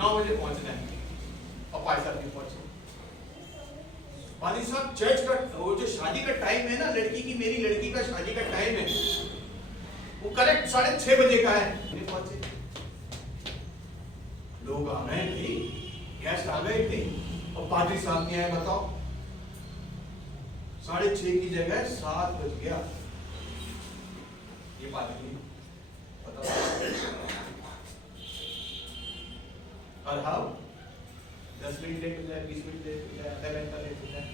9 बजे पहुंचना है और 5 साल नहीं पहुंचे। पादी साहब चर्च का वो जो शादी का टाइम है ना, लड़की की, मेरी लड़की का शादी का टाइम है, वो करेक्ट 6:30 बजे का है, नहीं पहुंचे। लोग आ गए थे, गेस्ट आ गए थे और पादरी साहब नहीं आए। बताओ 6:30 की जगह 7 बज गया। ये पादरी बताओ। और हाँ 10 मिनट लेट हो जाए, 20 मिनट लेट हो जाए, आधा घंटा लेट हो जाए,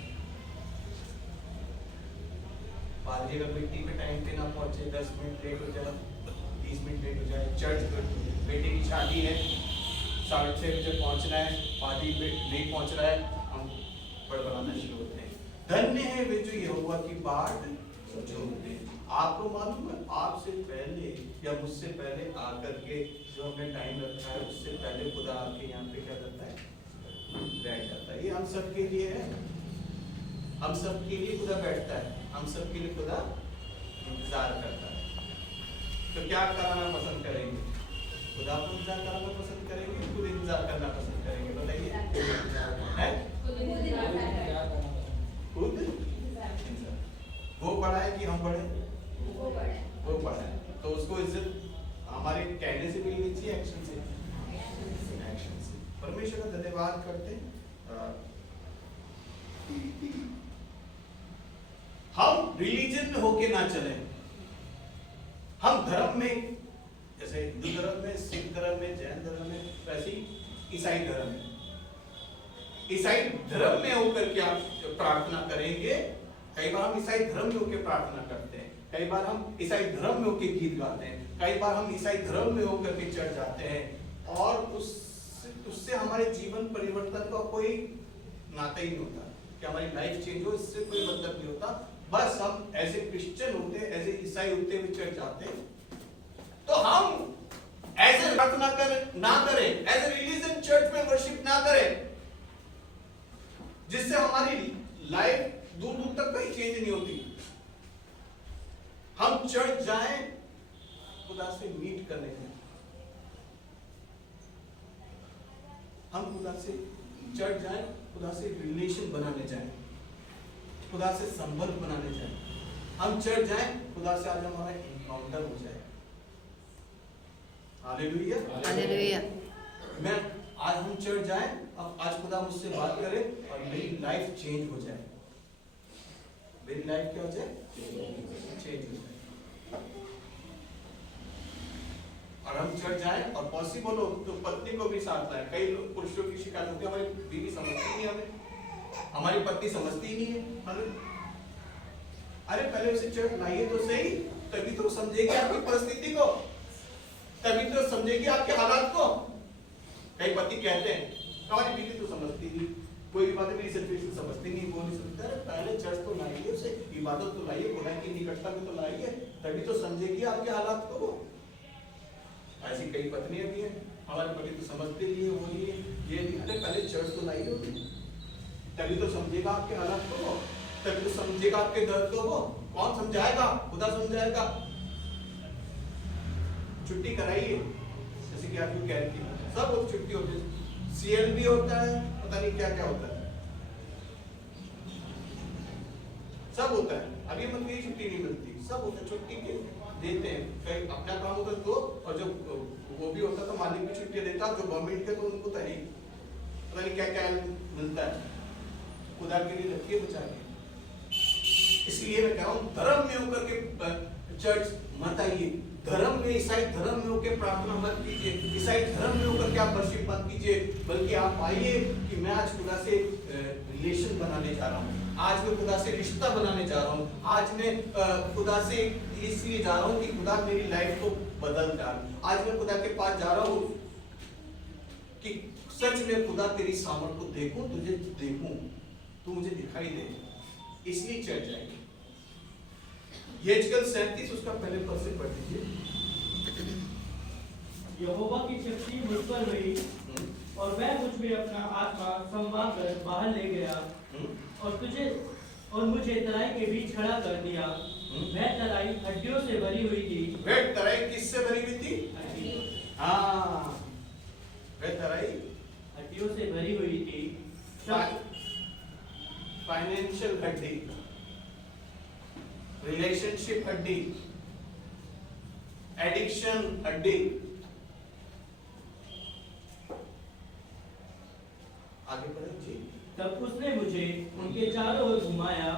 पादरी अगर बेटी के टाइम पे ना पहुंचे, 10 मिनट लेट हो जाए, 20 मिनट लेट हो जाए, चर्च बेटे की शादी है, 6:30 बजे पहुंचना है, पादरी नहीं पहुंच रहा है, हम बड़बड़ाना शुरू होते हैं। धन्य है वे जो यहोवा की बाट जोहते हैं। आपको मालूम है, आपसे पहले या मुझसे पहले आकर के जो हमने टाइम रखा है, उससे पहले खुदा आपके यहाँ पे क्या करता है, बैठ जाता है। ये हम सब के लिए है, हम सब के लिए खुदा बैठता है, हम सब के लिए खुदा इंतजार करता है। तो क्या कराना पसंद करेंगे? खुदा को इंतजार कराना पसंद करेंगे, खुद इंतजार करना पसंद करेंगे? बताइए। खुद वो पढ़ा है कि हम पढ़े? वो पढ़ा है, तो उसको इज्जत हमारे कहने से मिलनी चाहिए, एक्शन से? एक्शन से। परमेश्वर का धन्यवाद करते हैं। हम रिलीजन में होके ना चले, हम धर्म में, जैसे हिंदू धर्म में, सिख धर्म में, जैन धर्म में, वैसे ही ईसाई धर्म में। ईसाई धर्म में होकर के आप प्रार्थना करेंगे, कई बार हम ईसाई धर्म में होकर प्रार्थना करते हैं, कई बार हम ईसाई धर्म में होकर गीत गाते हैं, कई बार हम ईसाई धर्म में होकर के चर्च जाते हैं, और उससे हमारे जीवन परिवर्तन का कोई नाता ही नहीं होता कि हमारी लाइफ चेंज हो, इससे कोई मतलब नहीं होता। बस हम एज ए क्रिश्चियन होते, एज ए ईसाई होते हुए चर्च जाते हैं, तो हम एज ए प्रार्थना ना करें, एज ए रिलीजन चर्च में वर्शिप ना करें, जिससे हमारी लाइफ दूर दूर तक कहीं चेंज नहीं होती। हम चर्च जाएं खुदा से मीट करने के, हम खुदा से चर्च जाएं, खुदा से रिलेशन बनाने जाएं, खुदा से संबंध बनाने जाएं। हम चर्च जाएं, खुदा से आज हमारा एनकाउंटर हो जाए। Hallelujah, hallelujah. मैं आज हम चर्च जाएं, अब आज खुदा मुझसे बात करे और मेरी लाइफ चेंज हो जाए। मेरी लाइफ क्या हो जाए? चेंज हो जाए। और हम चर्च जाएं और पॉसिबल हो तो पत्नी को भी साथ लाएं। कई लोग पुरुषों की शिकायत होती है, हमारी बीवी समझती नहीं हमें, हमारी पत्नी समझती ही नहीं है। अरे पहले उसे चर्च लाइए तो सही, तभी तो समझेगी आपकी परिस्थिति को, तभी तो समझेगी आपके हालात को। कई पति कहते हैं हमारी बीवी तो समझती नहीं, कोई भी बात मेरी सिचुएशन समझती नहीं, वो नहीं समझता। अरे पहले चर्च तो लाइए, उसे इबादत तो लाइए, खुदा की निकटता में तो लाइए, तभी तो समझेगी आपके हालात को। ऐसी कई पत्नियां भी हैं, हमारे पति तो समझते नहीं है, वो नहीं है, ये नहीं। अरे पहले चर्च तो लाइए, तभी तो समझेगा आपके हालात को, तभी तो समझेगा आपके दर्द को। कौन समझाएगा? खुदा समझाएगा। छुट्टी कराइए, जैसे कि आपको कह रही थी, सब छुट्टी होती है, सीएल भी होता है, पता नहीं क्या क्या होता है, सब होता है। अभी मतलब ये छुट्टी नहीं मिलती, सब होता है, छुट्टी के देते हैं। कहीं अपना काम होता है तो, और जो वो भी होता है तो मालिक भी छुट्टी देता है, जो गवर्नमेंट के तो उनको तो है, पता नहीं क्या क्या मिलता है। खुदा के लिए रखिए बचा के। इसलिए मैं कह रहा हूँ, धर्म में होकर के चर्च मत आइए, धर्म में, ईसाई धर्म में होकर प्रार्थना मत कीजिए, ईसाई धर्म में होकर के आप वर्शिप मत कीजिए, बल्कि आप आइए कि मैं आज खुदा से रिलेशन बनाने जा रहा हूँ, आज मैं खुदा से रिश्ता बनाने जा रहा हूँ, आज मैं खुदा से इसलिए जा रहा हूँ कि खुदा मेरी लाइफ को बदल डाल। आज मैं खुदा के पास जा रहा हूँ कि सच में खुदा तेरी सामर्थ को देखूं, तुझे देखूं, तू मुझे दिखाई दे, इसलिए चर्च जाएंगे। यहेजकेल 37 उसका पहले पद से पढ़ दीजिए। यहोवा की शक्ति मुझ पर हुई और वह मुझ में अपना आत्मा संवार कर बाहर ले गया और मुझे तराई के बीच खड़ा कर दिया। वह तराई हड्डियों से भरी हुई थी। वह तराई किससे भरी हुई थी? हाँ, वह तराई फाइनेंशियल हड्डी, रिलेशनशिप हड्डी, एडिक्शन हड्डी। आगे बढ़े जी। तब उसने मुझे उनके चारों ओर घुमाया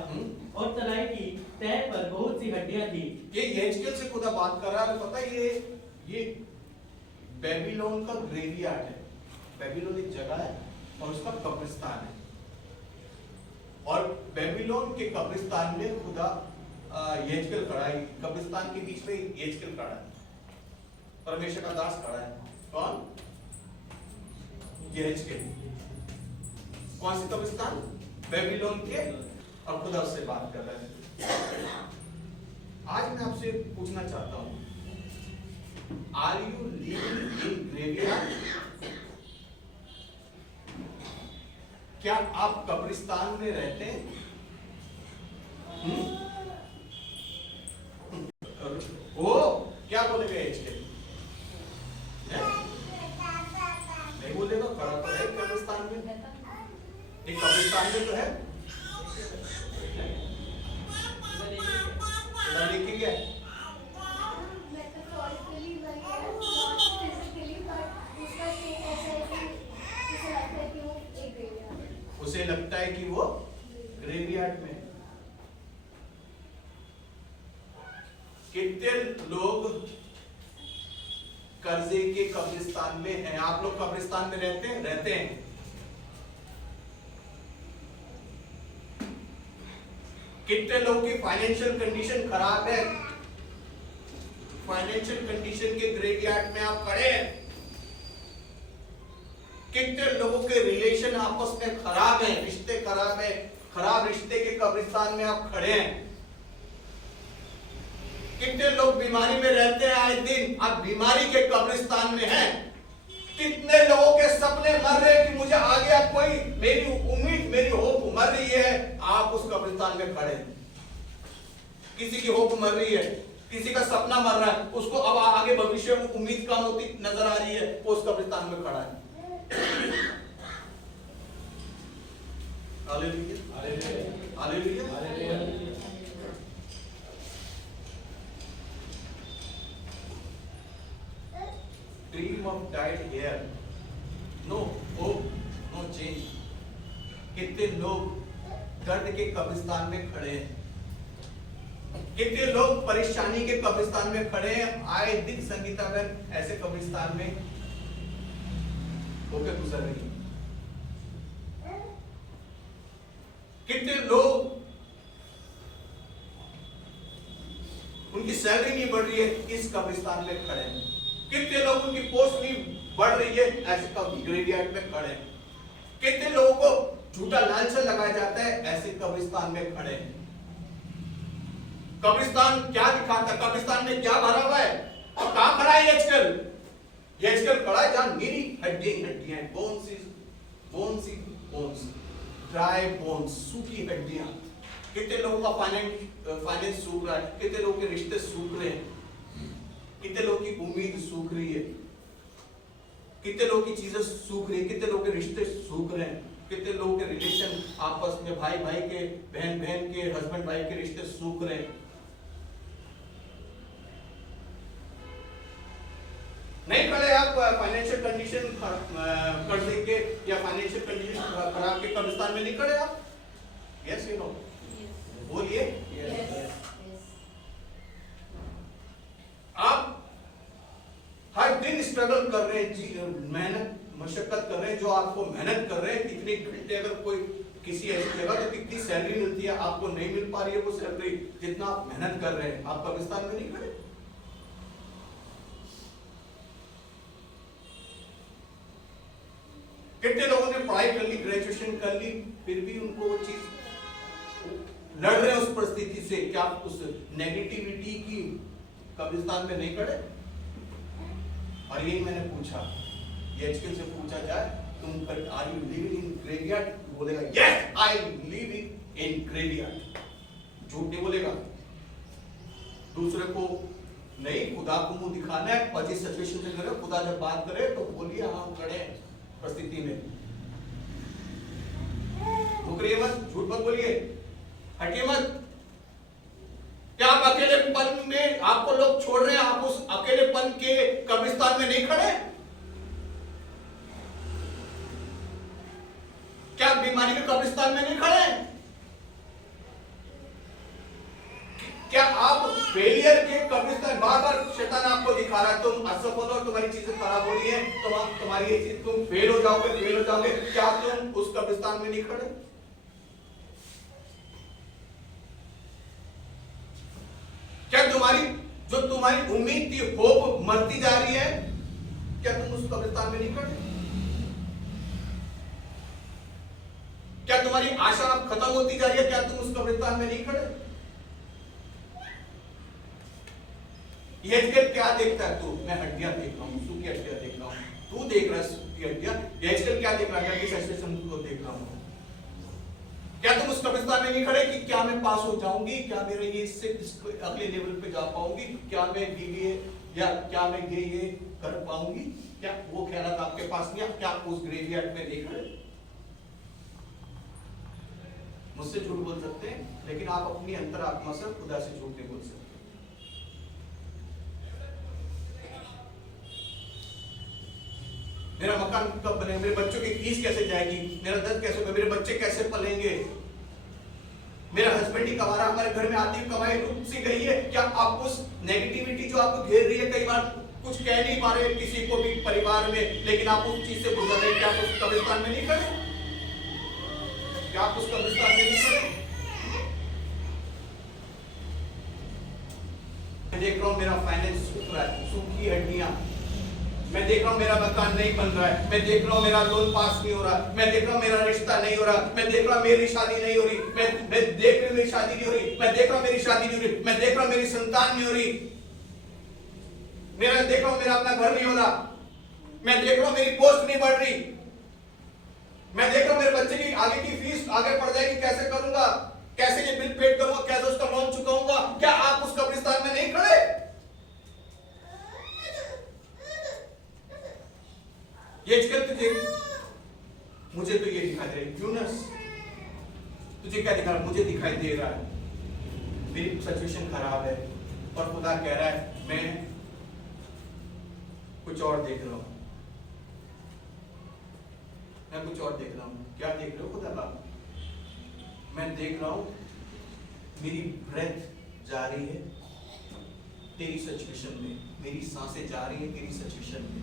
और तराई की तह पर बहुत सी हड्डियां थी। ये यहेजकेल से खुदा बात कर रहा है। पता है ये बेबीलोन का ग्रेवयार्ड है। बेबीलोन एक जगह है और उसका कब्रिस्तान है। और बेबीलोन के कब्रिस्तान में खुदा यहेजकेल खड़ा है। कब्रिस्तान के बीच में यहेजकेल खड़ा है, परमेश्वर का दास खड़ा है। कौन? यहेजकेल। कौन सी कब्रिस्तान? बेबीलोन के। और खुदा उससे बात कर रहा है। आज मैं आपसे पूछना चाहता हूं, are you living in graveyard? क्या आप कब्रिस्तान में रहते हैं? ओ क्या बोलेगा यहेजकेल? नहीं बोलेगा, खड़ा तो है कब्रिस्तान में। एक कब्रिस्तान में तो है, लेके गया उसे लगता है कि वो ग्रेवयार्ड में। कितने लोग कर्जे के कब्रिस्तान में हैं? आप लोग कब्रिस्तान में रहते हैं? रहते हैं। कितने लोगों की फाइनेंशियल कंडीशन खराब है? फाइनेंशियल कंडीशन के ग्रेवयार्ड में आप खड़े हैं। कितने लोगों के रिलेशन आपस में खराब है, रिश्ते खराब है, खराब रिश्ते के कब्रिस्तान में आप खड़े हैं। कितने लोग बीमारी में रहते हैं आए दिन, आप बीमारी के कब्रिस्तान में हैं। कितने लोगों के सपने मर रहे हैं कि मुझे आगे अब कोई मेरी उम्मीद, मेरी होप मर रही है, आप उस कब्रिस्तान में खड़े हैं। किसी की होप मर रही है, किसी का सपना मर रहा है, उसको अब आगे भविष्य में उम्मीद कम होती नजर आ रही है, वो उस कब्रिस्तान में खड़ा है। Hallelujah, hallelujah, hallelujah. Dream of died hair, no hope, no change. कितने लोग दर्द के कब्रिस्तान में खड़े हैं। कितने लोग परेशानी के कब्रिस्तान में खड़े हैं। आए दिन संगीता बहन ऐसे कब्रिस्तान में होकर गुजर रही है। कितने लोग उनकी सैलरी नहीं बढ़ रही है, इस कब्रिस्तान में खड़े हैं। कितने लोग उनकी पोस्ट नहीं बढ़ रही है, ऐसे ग्रेवयार्ड में खड़े हैं। कितने लोगों को झूठा लांछन लगाया जाता है, ऐसे कब्रिस्तान में खड़े हैं। कब्रिस्तान क्या दिखाता है? कब्रिस्तान में क्या भरा हुआ है? और कहां खड़ा है यहेजकेल? यहेजकेल खड़ा है जहां निरी हड्डियां, बोन्स, ड्राई बोन्स, सूखी हड्डियां। कितने लोगों का फाइनेंस सूख रहा है, कितने लोगों के रिश्ते सूख रहे हैं, कितने लोगों की उम्मीद सूख रही है, कितने लोगों की चीजें सूख रही है, कितने लोगों के रिश्ते सूख रहे हैं, कितने लोगों के रिलेशन आपस में, भाई भाई के, बहन बहन के, हस्बैंड वाइफ के रिश्ते सूख रहे हैं। नहीं खड़े आप फाइनेंशियल कंडीशन कर्जे के या फाइनेंशियल कंडीशन खराब के कब्रिस्तान में नहीं खड़े आप? यस यू नो, बोलिए। आप हर दिन स्ट्रगल कर रहे हैं, मेहनत मशक्कत कर रहे हैं, जो आपको मेहनत कर रहे हैं, कितने घंटे, अगर कोई किसी ऐसी जगह तो कितनी सैलरी मिलती है, आपको नहीं मिल पा रही है वो सैलरी जितना आप मेहनत कर रहे हैं, आप कब्रिस्तान में नहीं खड़े। कितने लोगों ने पढ़ाई कर ली, ग्रेजुएशन कर ली, फिर भी उनको वो चीज लड़ रहे हैं उस परिस्थिति से। क्या आप उस नेगेटिविटी की कब्रिस्तान में नहीं खड़े? और यही मैंने पूछा, यहेजकेल से पूछा जाए, तुम are you living in graveyard? बोलेगा yes I live in graveyard. झूठ नहीं बोलेगा। दूसरे को नहीं, खुदा को मुंह दिखाना है। और जिस सिचुएशन से करे, खुदा जब बात करे तो बोलिए हम खड़े हैं परिस्थिति में। बोलिए मत, झूठ मत बोलिए, हटिए मत। क्या आप अकेलेपन में आपको लोग छोड़ रहे हैं? आप उस अकेलेपन के कब्रिस्तान में नहीं खड़े? क्या बीमारी के कब्रिस्तान में नहीं खड़े? क्या आप फेलियर के कब्रिस्तान, बार-बार शैतान आपको दिखा रहा है तुम असफल हो, तुम्हारी चीजें खराब हो रही है, तुम्हारी ये चीज, तुम फेल हो जाओगे, क्या तुम उस कब्रिस्तान में नहीं खड़े? क्या तुम्हारी उम्मीद थी, होप मरती जा रही है, क्या तुम उस कब्रिस्तान में नहीं खड़े? क्या तुम्हारी आशा अब खत्म होती जा रही है, क्या तुम उस कब्रिस्तान में नहीं खड़े? यहेजकेल क्या देखता है? तू, मैं हड्डियां देख रहा हूं, सूखी हड्डियां देख रहा हूं, तू देख रहा है सूखी हड्डियां। यहेजकेल क्या देख रहा है? कि सिचुएशन को देख रहा हूं। क्या तुम उस कब्रिस्तान में नहीं खड़े कि क्या मैं पास हो जाऊंगी, क्या मेरे ये इससे अगले लेवल पे जा पाऊंगी, क्या मैं बीबीए या क्या मैं ये कर पाऊंगी? क्या वो ख्याल आपके पास नहीं? क्या आप उस ग्रेवयार्ड में नहीं खड़े? मुझसे झूठ बोल सकते हैं, लेकिन आप अपनी अंतरात्मा से खुदा से झूठ नहीं बोल सकते। मेरा मकान कब बनेगा, मेरे बच्चों की फीस कैसे जाएगी, मेरा दर्द कैसे होगा, मेरे बच्चे कैसे पलेंगे, मेरा हस्बैंड ही कमा रहा, हमारे घर में आती कमाई रुक सी गई है। क्या आप उस नेगेटिविटी जो आपको घेर रही है, कई बार कुछ कह नहीं पा रहे किसी को भी परिवार में, लेकिन आप उस चीज से गुजर रहे, क्या आप उस कब्रिस्तान में नहीं खड़े? क्या आप उस कब्रिस्तान में नहीं खड़े? मैं देख रहा हूं मेरा फाइनेंस सूख रहा है, सूखी हड्डियां, मैं देख रहा हूं मेरा मकान नहीं बन रहा है, मैं देख रहा हूं मेरा लोन पास नहीं हो रहा, मैं देख रहा हूं मेरा रिश्ता नहीं हो रहा, मैं देख रहा हूं मेरी शादी नहीं हो रही, मैं देख रहा हूं मेरी शादी नहीं हो रही, मैं देख रहा हूं मेरी शादी नहीं हो रही, मैं देख रहा हूं मेरी संतान नहीं हो रही, मेरा देख रहा हूं मेरा अपना घर नहीं हो रहा, मैं देख रहा हूं मेरी पोस्ट नहीं बढ़ रही, मैं देख रहा हूं मेरे बच्चे की आगे की फीस आगे बढ़ जाएगी, कैसे करूंगा, कैसे ये बिल पेड करूंगा, कैसे उसका लोन चुकाऊंगा? क्या आप उस कब्रिस्तान में नहीं खड़े? तुझे, मुझे तो ये दिखाई दे रहा है, यूनस तुझे क्या दिखा रहा है? मुझे दिखाई दे रहा है मेरी सिचुएशन खराब है, और खुदा कह रहा है मैं कुछ और देख रहा हूं, मैं कुछ और देख रहा हूं। क्या देख रहे हो खुदा बाप? मैं देख रहा हूं मेरी ब्रेथ जा रही है तेरी सिचुएशन में, मेरी सांसें जा रही है तेरी सिचुएशन में,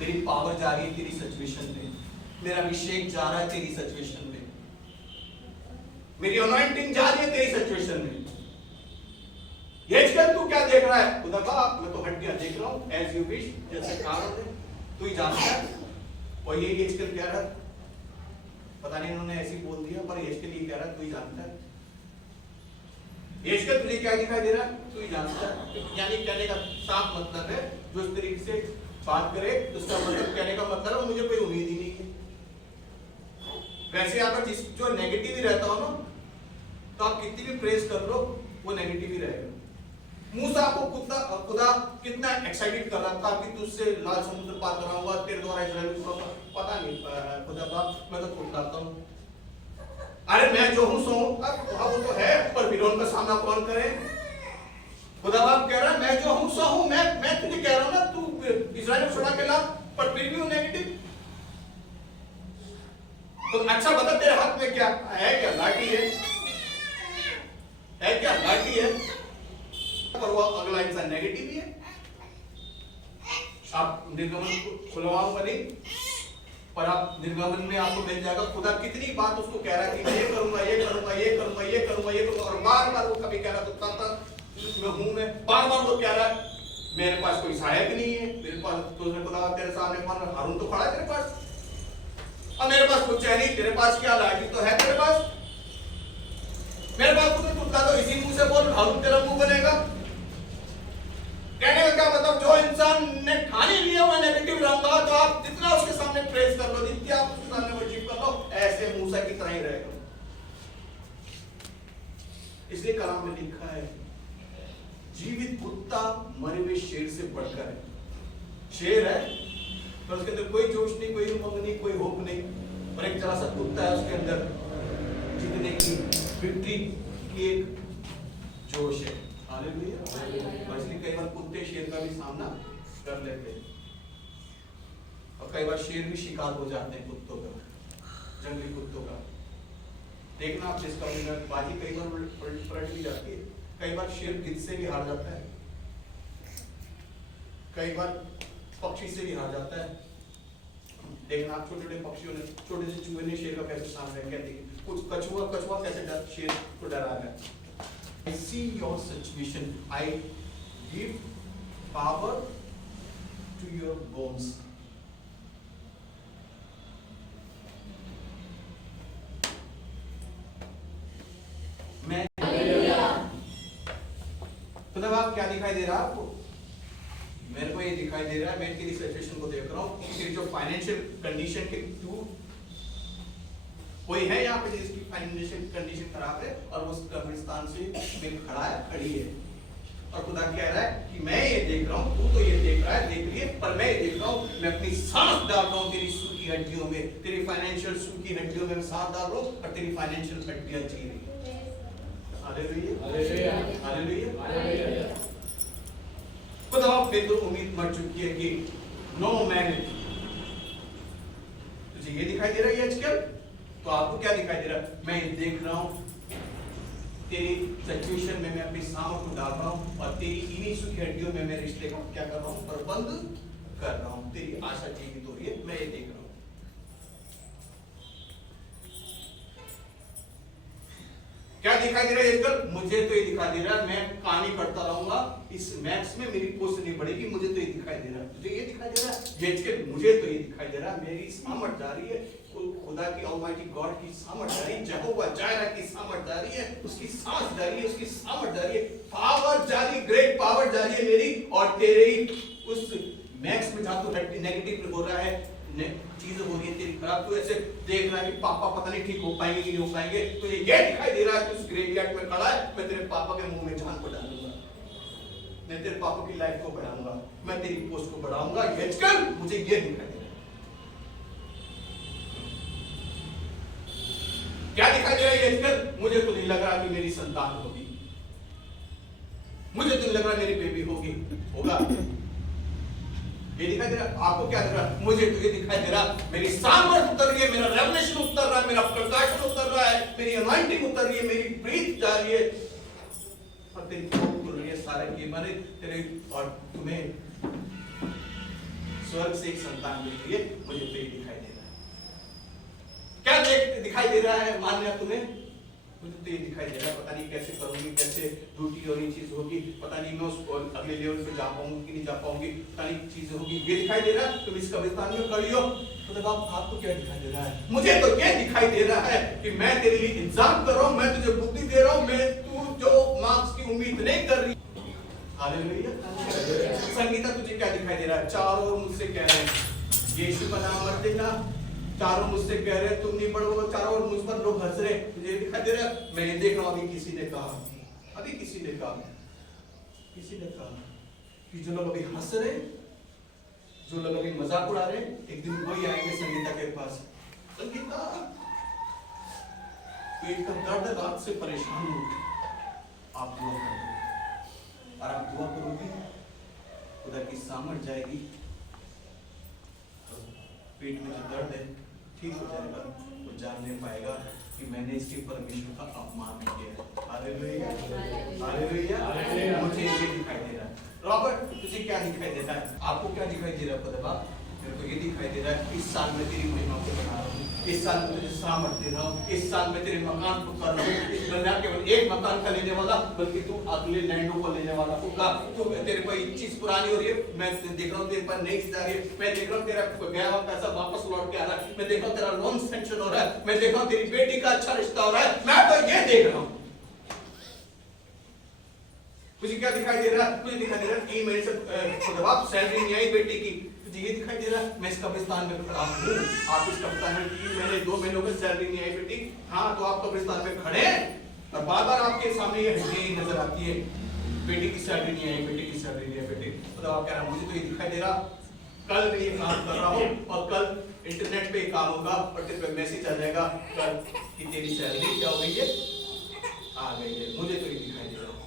मेरी पावर जा रही है तेरी सिचुएशन में, मेरा अभिषेक जा रहा है तेरी सिचुएशन में, मेरी अनॉइंटिंग जा रही है तेरी सिचुएशन में। यहेजकेल तू क्या देख रहा है? खुदा बाप मैं तो हड्डियां देख रहा हूं, एज यू विश, जैसे कहा तू ही जानता है। और ये यहेजकेल कह रहा है, पता नहीं इन्होंने ऐसे बोल दिया, पर यहेजकेल ये कह रहा है तू ही जानता है। यहेजकेल तुझे क्या दिखाई दे रहा है? तू ही जानता है। यानी कहने का साफ मतलब है, जो इस तरीके से बात करे उसका मतलब, कहने का मतलब है मुझे कोई उम्मीद ही नहीं है। वैसे यहाँ पर जो नेगेटिव ही रहता हो ना, तो आप कितनी भी प्रेस कर लो वो नेगेटिव ही रहेगा। मूसा को खुदा कितना एक्साइटेड कर रहा था कि तुझसे लाल समुद्र पार कराऊंगा, तेरे द्वारा इस्राएल को पता नहीं खुदा बाप मैं तो खुदलाता हूँ, अरे मैं जो हूं सो हूं। अब वो तो है, पर फिरौन का सामना कौन करे? खुदा बाप कह रहा है मैं जो हूं सो हूं, मैं तुझे कह रहा हूं ना तू इस्राएल को छुड़ा के ला, पर फिर भी वो नेगेटिव। तो अच्छा बता तेरे हाथ में क्या है? क्या लाठी है क्या लाठी है? पर वो अगला इंसान नेगेटिव ही है। आप निर्गमन को खुलवाऊंगा नहीं, पर आप निर्गमन में आपको मिल जाएगा खुदा कितनी बात उसको कह रहा है कि ये करूंगा ये करूंगा ये करूंगा ये करूंगा ये करूंगा, और बार बार वो कभी कह रहा तो हूं मैं, बार बार वो कह रहा है मेरे पास कोई सहायक नहीं है, मेरे पास तो खुदा तेरे सामने मान हारून तो खड़ा है तेरे पास, अब मेरे पास कुछ है नहीं, तेरे पास क्या लाठी तो है तेरे पास, मेरे पास कुछ खुदा तो इसी मुंह से बोल हारून तेरा मुंह बनेगा। कहने का क्या मतलब, जो इंसान ने ठान ही लिया हुआ नेगेटिव रहूंगा, तो आप जितना उसके सामने प्रेस कर लो, जितनी आप उसके सामने वर्शिप कर लो, ऐसे मूसा की तरह ही रहेगा। इसलिए कलाम में लिखा है जीवित कुत्ता मरे हुए शेर से बढ़कर है। शेर है पर उसके अंदर कोई जोश नहीं, कोई उमंग नहीं, कोई होप नहीं, और एक जरा सा कुत्ता है उसके अंदर जीतने की, विक्ट्री की एक जोश है। हालेलुया। और इसलिए कई बार कुत्ते शेर का भी सामना कर लेते हैं, और कई बार शेर भी शिकार हो जाते हैं कुत्तों का, जंगली कुत्तों का। देखना आप जिसका बाजी कई बार पलट भी जाती है। कई बार शेर गिद्ध से भी हार जाता है, कई बार पक्षी से भी हार जाता है। देखना आप छोटे छोटे पक्षियों ने, छोटे से चूहे ने शेर का कैसे सामना किया, कुछ कछुआ कैसे शेर को डरा है। I see your situation. I give power to your bones. मैं तो तब आप क्या दिखाई दे रहा है आपको? मेरे को ये दिखाई दे रहा है, मैं तेरी सिचुएशन को देख रहा हूँ, तेरी जो फाइनेंशियल कंडीशन के तू, कोई है यहाँ पे जिसकी फाइनेंशियल कंडीशन खराब है और उस कब्रिस्तान से में खड़ा है, खड़ी है, और खुदा कह रहा है कि मैं ये देख रहा हूँ, तू तो ये देख रहा है, देख रही है, पर मैं ये देख रहा हूँ, मैं अपनी सांस डाल रहा हूँ तेरी सूखी हड्डियों में, तेरी फाइनेंशियल सूखी हड्डियों में सांस डाल रहा हूँ, और तेरी फाइनेंशियल हड्डियां जी रही है। Hallelujah, hallelujah, hallelujah, hallelujah. खुदा पे तो उम्मीद मर चुकी है कि नो मैरिज। तुझे ये दिखाई दे रहा है आजकल, तो आपको क्या दिखाई दे रहा है? मैं ये देख रहा हूँ तेरी सिचुएशन में मैं अपनी सांस को डाल रहा हूँ, और तेरी इन्हीं सूखी हड्डियों में मैं रिश्ते का क्या कर रहा हूँ, प्रबंध कर रहा हूँ। तेरी आशा जीवित हो रही है, मैं ये देख रहा हूँ। क्या दिखाई दे रहा है आजकल? मुझे तो ये दिखाई दे रहा है मैं कहानी पढ़ता रहूंगा, इस मैथ्स में मेरी पोस्ट नहीं बढ़ेगी, मुझे तो ये दिखाई दे रहा है। तुझे ये दिखाई दे रहा है आजकल? मुझे तो ये दिखाई दे रहा है मेरी सामर्थ जा रही है, खुदा की ऑलमाइटी गॉड की सामर्थ जा रही है, यहोवा जायरा की सामर्थ जा रही है, उसकी सांस जा रही है, उसकी सामर्थ जा रही है, पावर जा रही है, ग्रेट पावर जा रही है मेरी और तेरे उस मैक्स में जहां तो नेगेटिव हो रहा है, चीजें हो रही है तेरी खराब, तो ऐसे देख रहा है कि पापा पता नहीं ठीक हो पाएंगे कि नहीं हो पाएंगे, तो ये दिखाई दे रहा है तू उस ग्रेवयार्ड में खड़ा है, मैं तेरे पापा के मुंह में जान को डालूंगा, मैं तेरे पापा की लाइफ को बढ़ाऊंगा, मैं तेरी पोस्ट को बढ़ाऊंगा। आजकल मुझे ये दिखाई दे रहा है। क्या दिखाई दे रहा है आजकल? मुझे तो नहीं लग रहा कि मेरी संतान होगी, मुझे तो नहीं लग रहा मेरी बेबी होगी, होगा। ये दिखाई दे रहा, आपको क्या दिख रहा? मुझे तो ये दिखाई दे रहा मेरी सामर्थ उतर रही है, मेरा रेवलेशन उतर रहा है, मेरा प्रकाशन उतर रहा है, मेरी अनॉइंटिंग उतर रही है, मेरी ब्रीथ जा रही है, और तेरी कोप खुल रही है सारे के माने तेरे, और तुम्हें स्वर्ग से एक संतान मिल रही है। मुझे तो ये दिखाई दे रहा है। क्या दिखाई दे रहा है मान्य तुम्हें? मुझे तो ये दिखाई दे रहा है, पता नहीं कैसे करूंगी, कैसे ड्यूटी और ये चीज होगी, पता नहीं मैं उस अगले लेवल पे जा पाऊंगी कि नहीं जा पाऊंगी, पता नहीं चीजें होगी। ये दिखाई दे रहा है तुम इस कब्रिस्तान में खड़ी हो, तो तब आपको क्या दिखाई दे रहा है? मुझे तो ये दिखाई दे रहा है कि मैं तेरे लिए इंतजाम कर रहा हूँ, मैं तुझे बुद्धि दे रहा हूँ, मैं तू जो मार्क्स की उम्मीद नहीं कर रही। हालेलुया। संगीता तुझे क्या दिखाई दे रहा है? चारों ओर मुझसे कह रहे हैं यीशु का नाम मत लेना, चारों मुझसे कह रहे तुम नहीं पढ़ोगे, चारों ओर मुझ पर लोग हंस रहे, मुझे दिखाई दे रहा है। मैं ये देख रहा हूं अभी किसी ने कहा कि जो लोग अभी हंस रहे, जो लोग अभी मजाक उड़ा रहे, एक दिन वही आएंगे संगीता के पास, संगीता पेट का दर्द, रात से परेशान हूं, आप दुआ करोगे, और आप दुआ करोगे खुदा की सामर्थ जाएगी, पेट में जो दर्द है ठीक हो जाएगा, वो जान नहीं पाएगा कि मैंने इसके परमेश्वर का अपमान किया। Hallelujah, hallelujah. मुझे ये दिखाई दे रहा है। रॉबर्ट तुझे क्या दिखाई देता है? आपको क्या दिखाई दे रहा है? खुदा मेरे को ये दिखाई दे रहा है इस साल में तेरी महिमा को बना रहा हूँ, इस साल में तुझे सामर्थ दे रहा हूँ, इस साल में तेरे मकान को कर रहा हूँ, इस दुनिया केवल एक मकान का लेने वाला, बल्कि तू अगले लैंडों को लेने वाला होगा। तू तेरे को एक चीज पुरानी हो रही है, मैं देख रहा हूँ तेरे पर नई चीज आ रही है, मैं देख रहा हूँ तेरा गया हुआ पैसा वापस लौट के आ रहा है, मैं देख रहा हूँ तेरा लोन सैंक्शन हो रहा है, मैं देख रहा हूँ तेरी बेटी का अच्छा रिश्ता हो रहा है, मैं तो ये देख रहा हूँ। मुझे क्या दिखाई दे रहा है? मुझे दिखाई दे रहा है 3 महीने से जवाब सैलरी नहीं आई बेटी की, तुझे ये दिखाई दे रहा है मैं इस कब्रिस्तान में खड़ा हूँ, आप इस कब्रिस्तान में 3 महीने 2 महीने हो गए सैलरी नहीं आई बेटी, हाँ तो आप कब्रिस्तान में खड़े हैं और बार बार आपके सामने ये हड्डी नजर आती है, बेटी की सैलरी नहीं आई, बेटी की सैलरी नहीं आई बेटी, तो आप कह रहा मुझे तो ये दिखाई दे रहा कल मैं ये काम कर रहा हूँ और कल इंटरनेट पे काम होगा और तेरे पे मैसेज आ जाएगा कल कि तेरी सैलरी क्या हो गई है, आ गई है। मुझे तो ये दिखाई दे रहा है।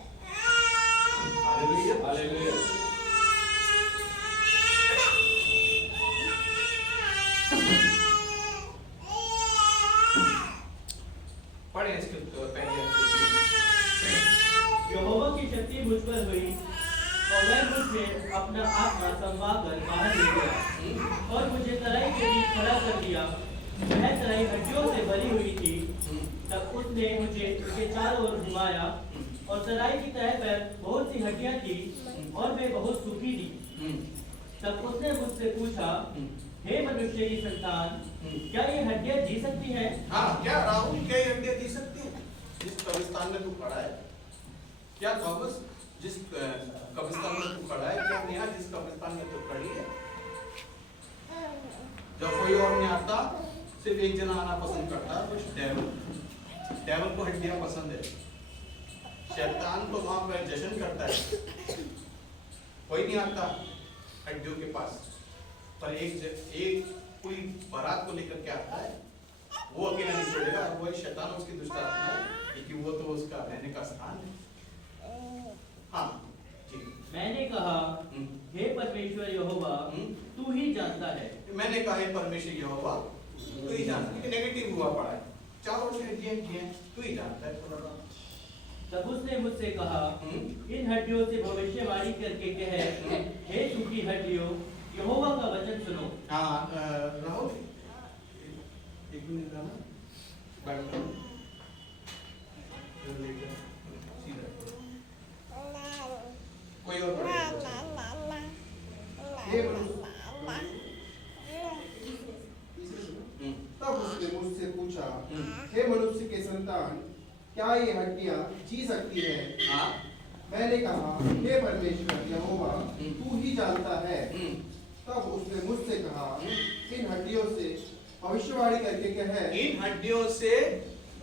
Hallelujah hallelujah. पढ़े इसके पहले यहोवा की शक्ति मुझ पर हुई और वह मुझे अपना आत्मा संवार कर बाहर ले गया और मुझे तराई के बीच खड़ा कर दिया। वह तराई हड्डियों से भरी हुई थी। तब उसने मुझे उसके चारों ओर घुमाया और तराई की तह पर बहुत सी हड्डियां थी और वे बहुत सूखी थी। तब उसने मुझसे पूछा, हे मनुष्य की संतान, क्या ये हड्डियां जी सकती हैं? हाँ, क्या राहुल, क्या ये हड्डियां जी सकती हैं? जिस कब्रिस्तान में तू खड़ा है, क्या थॉमस, जिस कब्रिस्तान में तू खड़ा है, क्या नेहा जिस कब्रिस्तान में तू खड़ी है, जब कोई और नहीं आता, सिर्फ एक जना आना पसंद करता है, कुछ डेविल को हड्डियां पसंद है। शैतान तो वहां पर जश्न करता है, कोई नहीं आता हड्डियों के पास, पर एक कोई बारात को लेकर के आता है, वो अकेला नहीं छोड़ेगा, वो शैतान उसकी दुष्ट आत्मा है, क्योंकि वो तो उसका रहने का स्थान है। हाँ जी। मैंने कहा, हे परमेश्वर यहोवा, तू ही जानता है। मैंने कहा, हे परमेश्वर यहोवा, तू ही जानता है। नेगेटिव हुआ पड़ा है, चारों से हड्डियां किए हैं, तू ही जानता है थोड़ा। तब उसने मुझसे कहा, इन हड्डियों से भविष्यवाणी करके कह, हे सूखी हड्डियों, यहोवा का वचन सुनो। हाँ राहुल, एक मिनट ना बैठ जाओ, कोई और तब उसने मुझसे पूछा, हे मनुष्य के संतान, क्या ये हड्डियां जी सकती है? हाँ? मैंने कहा, हे परमेश्वर यहोवा, तू ही जानता है। तब उसने मुझसे कहा, इन हड्डियों से भविष्यवाणी करके कह। इन हड्डियों से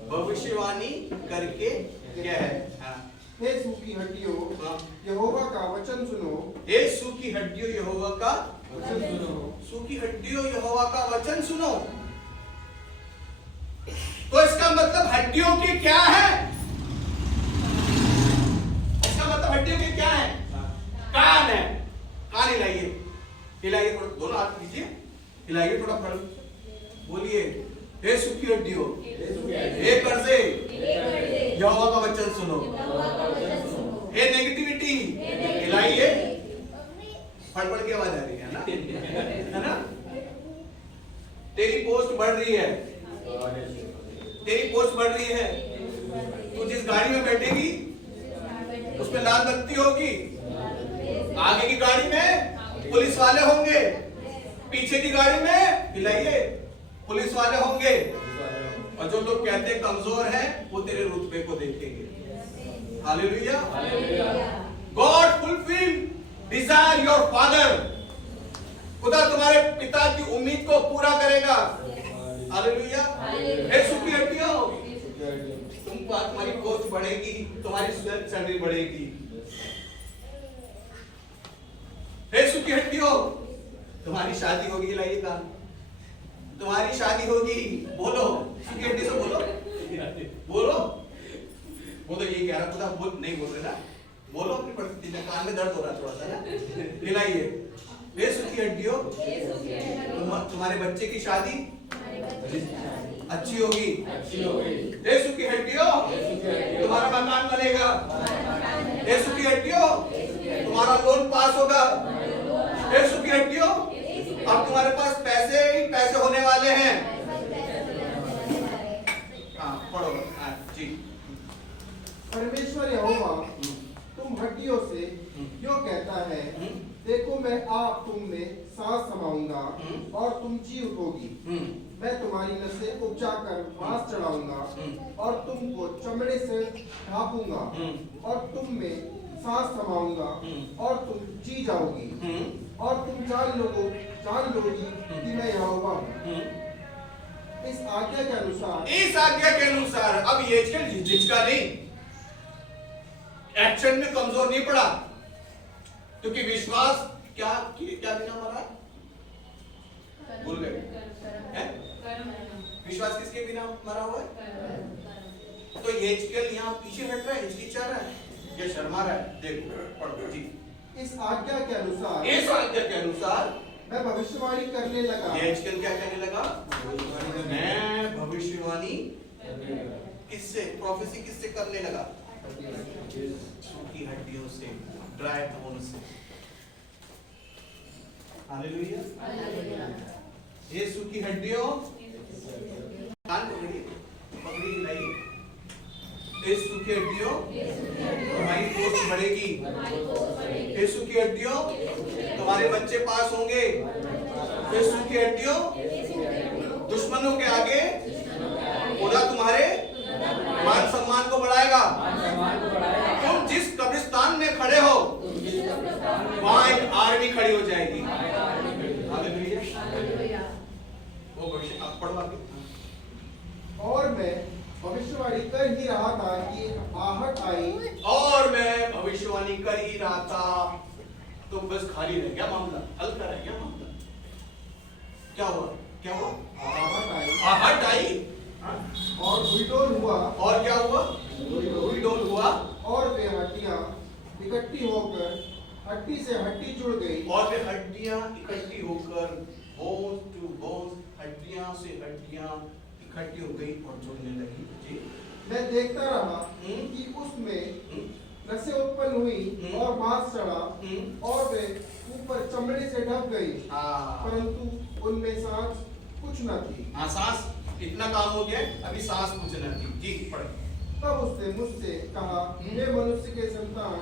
भविष्यवाणी करके कह। हाँ। हे सूखी हड्डियों, यहोवा का वचन सुनो। हे सूखी हड्डियों, यहोवा का वचन सुनो। सूखी हड्डियों, यहोवा का वचन सुनो। तो इसका मतलब हड्डियों के क्या है? इसका मतलब हड्डियों के क्या है? कान है। कान हिलाइए, हिलाइए थोड़ा, दोनों हाथ कीजिए, हिलाइए थोड़ा फल, बोलिए, हे सूखी हड्डियों, हे कर्जे, यहोवा का वचन सुनो। हे नेगेटिविटी, हिलाइए, फड़फड़ की आवाज आ रही है ना? तेरी पोस्ट बढ़ रही है, तेरी पोस्ट बढ़ रही है। तू जिस गाड़ी में बैठेगी उसमें लाल बत्ती होगी, आगे की गाड़ी में पुलिस वाले होंगे, पीछे की गाड़ी में, हिलाइए, पुलिस वाले होंगे, और जो लोग कहते हैं कमजोर हैं वो तेरे रुतबे को देखेंगे। Hallelujah. God fulfil desire your father. खुदा तुम्हारे पिता की उम्मीद को पूरा करेगा। हालेलुया। हे सूखी हड्डियों, तुम्हारी पोस्ट बढ़ेगी, तुम्हारी सैलरी बढ़ेगी। हे सूखी हड्डियों, तुम्हारी शादी होगी, लाइए काम, तुम्हारी शादी होगी, बोलो, सूखी हड्डी से बोलो, बोलो। वो तो यही कह रहा, खुदा बोल नहीं बोल रहे ना, बोलो अपनी परिस्थिति में, कान में दर्द हो रहा थोड़ा सा ना, हिलाइए। हे सूखी हड्डियों, तुम्हारे बच्चे की शादी अच्छी होगी। हे सूखी हड्डियों, तुम्हारा मकान बनेगा। हे सूखी हड्डियों, तुम्हारा लोन पास होगा। हे सूखी हड्डियों, अब तुम्हारे पास पैसे ही पैसे होने वाले हैं। हाँ पढ़ो। हाँ जी। परमेश्वर यहोवा तुम हड्डियों से क्यों कहता है, देखो मैं आप तुम में सांस समाऊंगा और तुम जी उठोगी। मैं तुम्हारी नसें उपजा कर मांस चढ़ाऊंगा और तुमको चमड़े से ढांपूंगा और तुम में सांस समाऊंगा और तुम जी जाओगी और तुम जान लोगी कि मैं यहोवा हूँ। इस आज्ञा के अनुसार अब ये झिझका नहीं, एक्शन में कमजोर नहीं पड़ा, क्योंकि विश्वास क्या बिना मरा भूल गए हैं? विश्वास किसके बिना मरा हुआ है? तो एजकेल यहाँ पीछे हट रहा है, हिचकिचा रहा है, ये शर्मा रहा है। देखो पढ़ो जी। इस आज्ञा के अनुसार इस आज्ञा के अनुसार मैं भविष्यवाणी करने लगा। एजकेल क्या कहने लगा? मैं भविष्यवाणी किससे, प्रोफेसी किससे करने लगा? सूखी हड्डियों से, ड्राई बोन से। हालेलुया। ये सूखी हड्डियों, कान पकड़िए, पकड़ी नहीं। ये सूखी हड्डियों तुम्हारी पोस्ट बढ़ेगी। ये सूखी हड्डियों तुम्हारे बच्चे पास होंगे। ये सूखी हड्डियों दुश्मनों के आगे खुदा तुम्हारे मान सम्मान को बढ़ाएगा। तुम जिस कब्रिस्तान में खड़े हो वहां एक आर्मी खड़ी हो जाएगी। हालेलुया। वो भविष्य आप पढ़ो आगे। और मैं भविष्यवाणी कर ही रहा था कि आहट आई। और मैं भविष्यवाणी कर ही रहा था, तो बस खाली रह गया मामला, हल्का रह गया मामला। क्या हुआ? क्या हुआ? आहट आई। आहट आई और हुईडोल हुआ। और क्या हुआ? हुईडोल हुआ। और वे हड्डियां इकट्ठी होकर हड्डी से हड्डी जुड़ गई। और वे हड्डियां इकट्ठी होकर बोन टू बोन, हड्डियां से हड्डियां इकट्ठी हो गई और जुड़ने लगी। जी। मैं देखता रहा कि उसमें नसें उत्पन्न हुई और मांस चढ़ा और वे ऊपर चमड़े से ढक गई, परंतु उनमें सांस कुछ न थी। हाँ, सांस इतना काम हो गया, अभी सांस कुछ न थी। जी पढ़े। तब उसने मुझसे कहा, हे मनुष्य के संतान,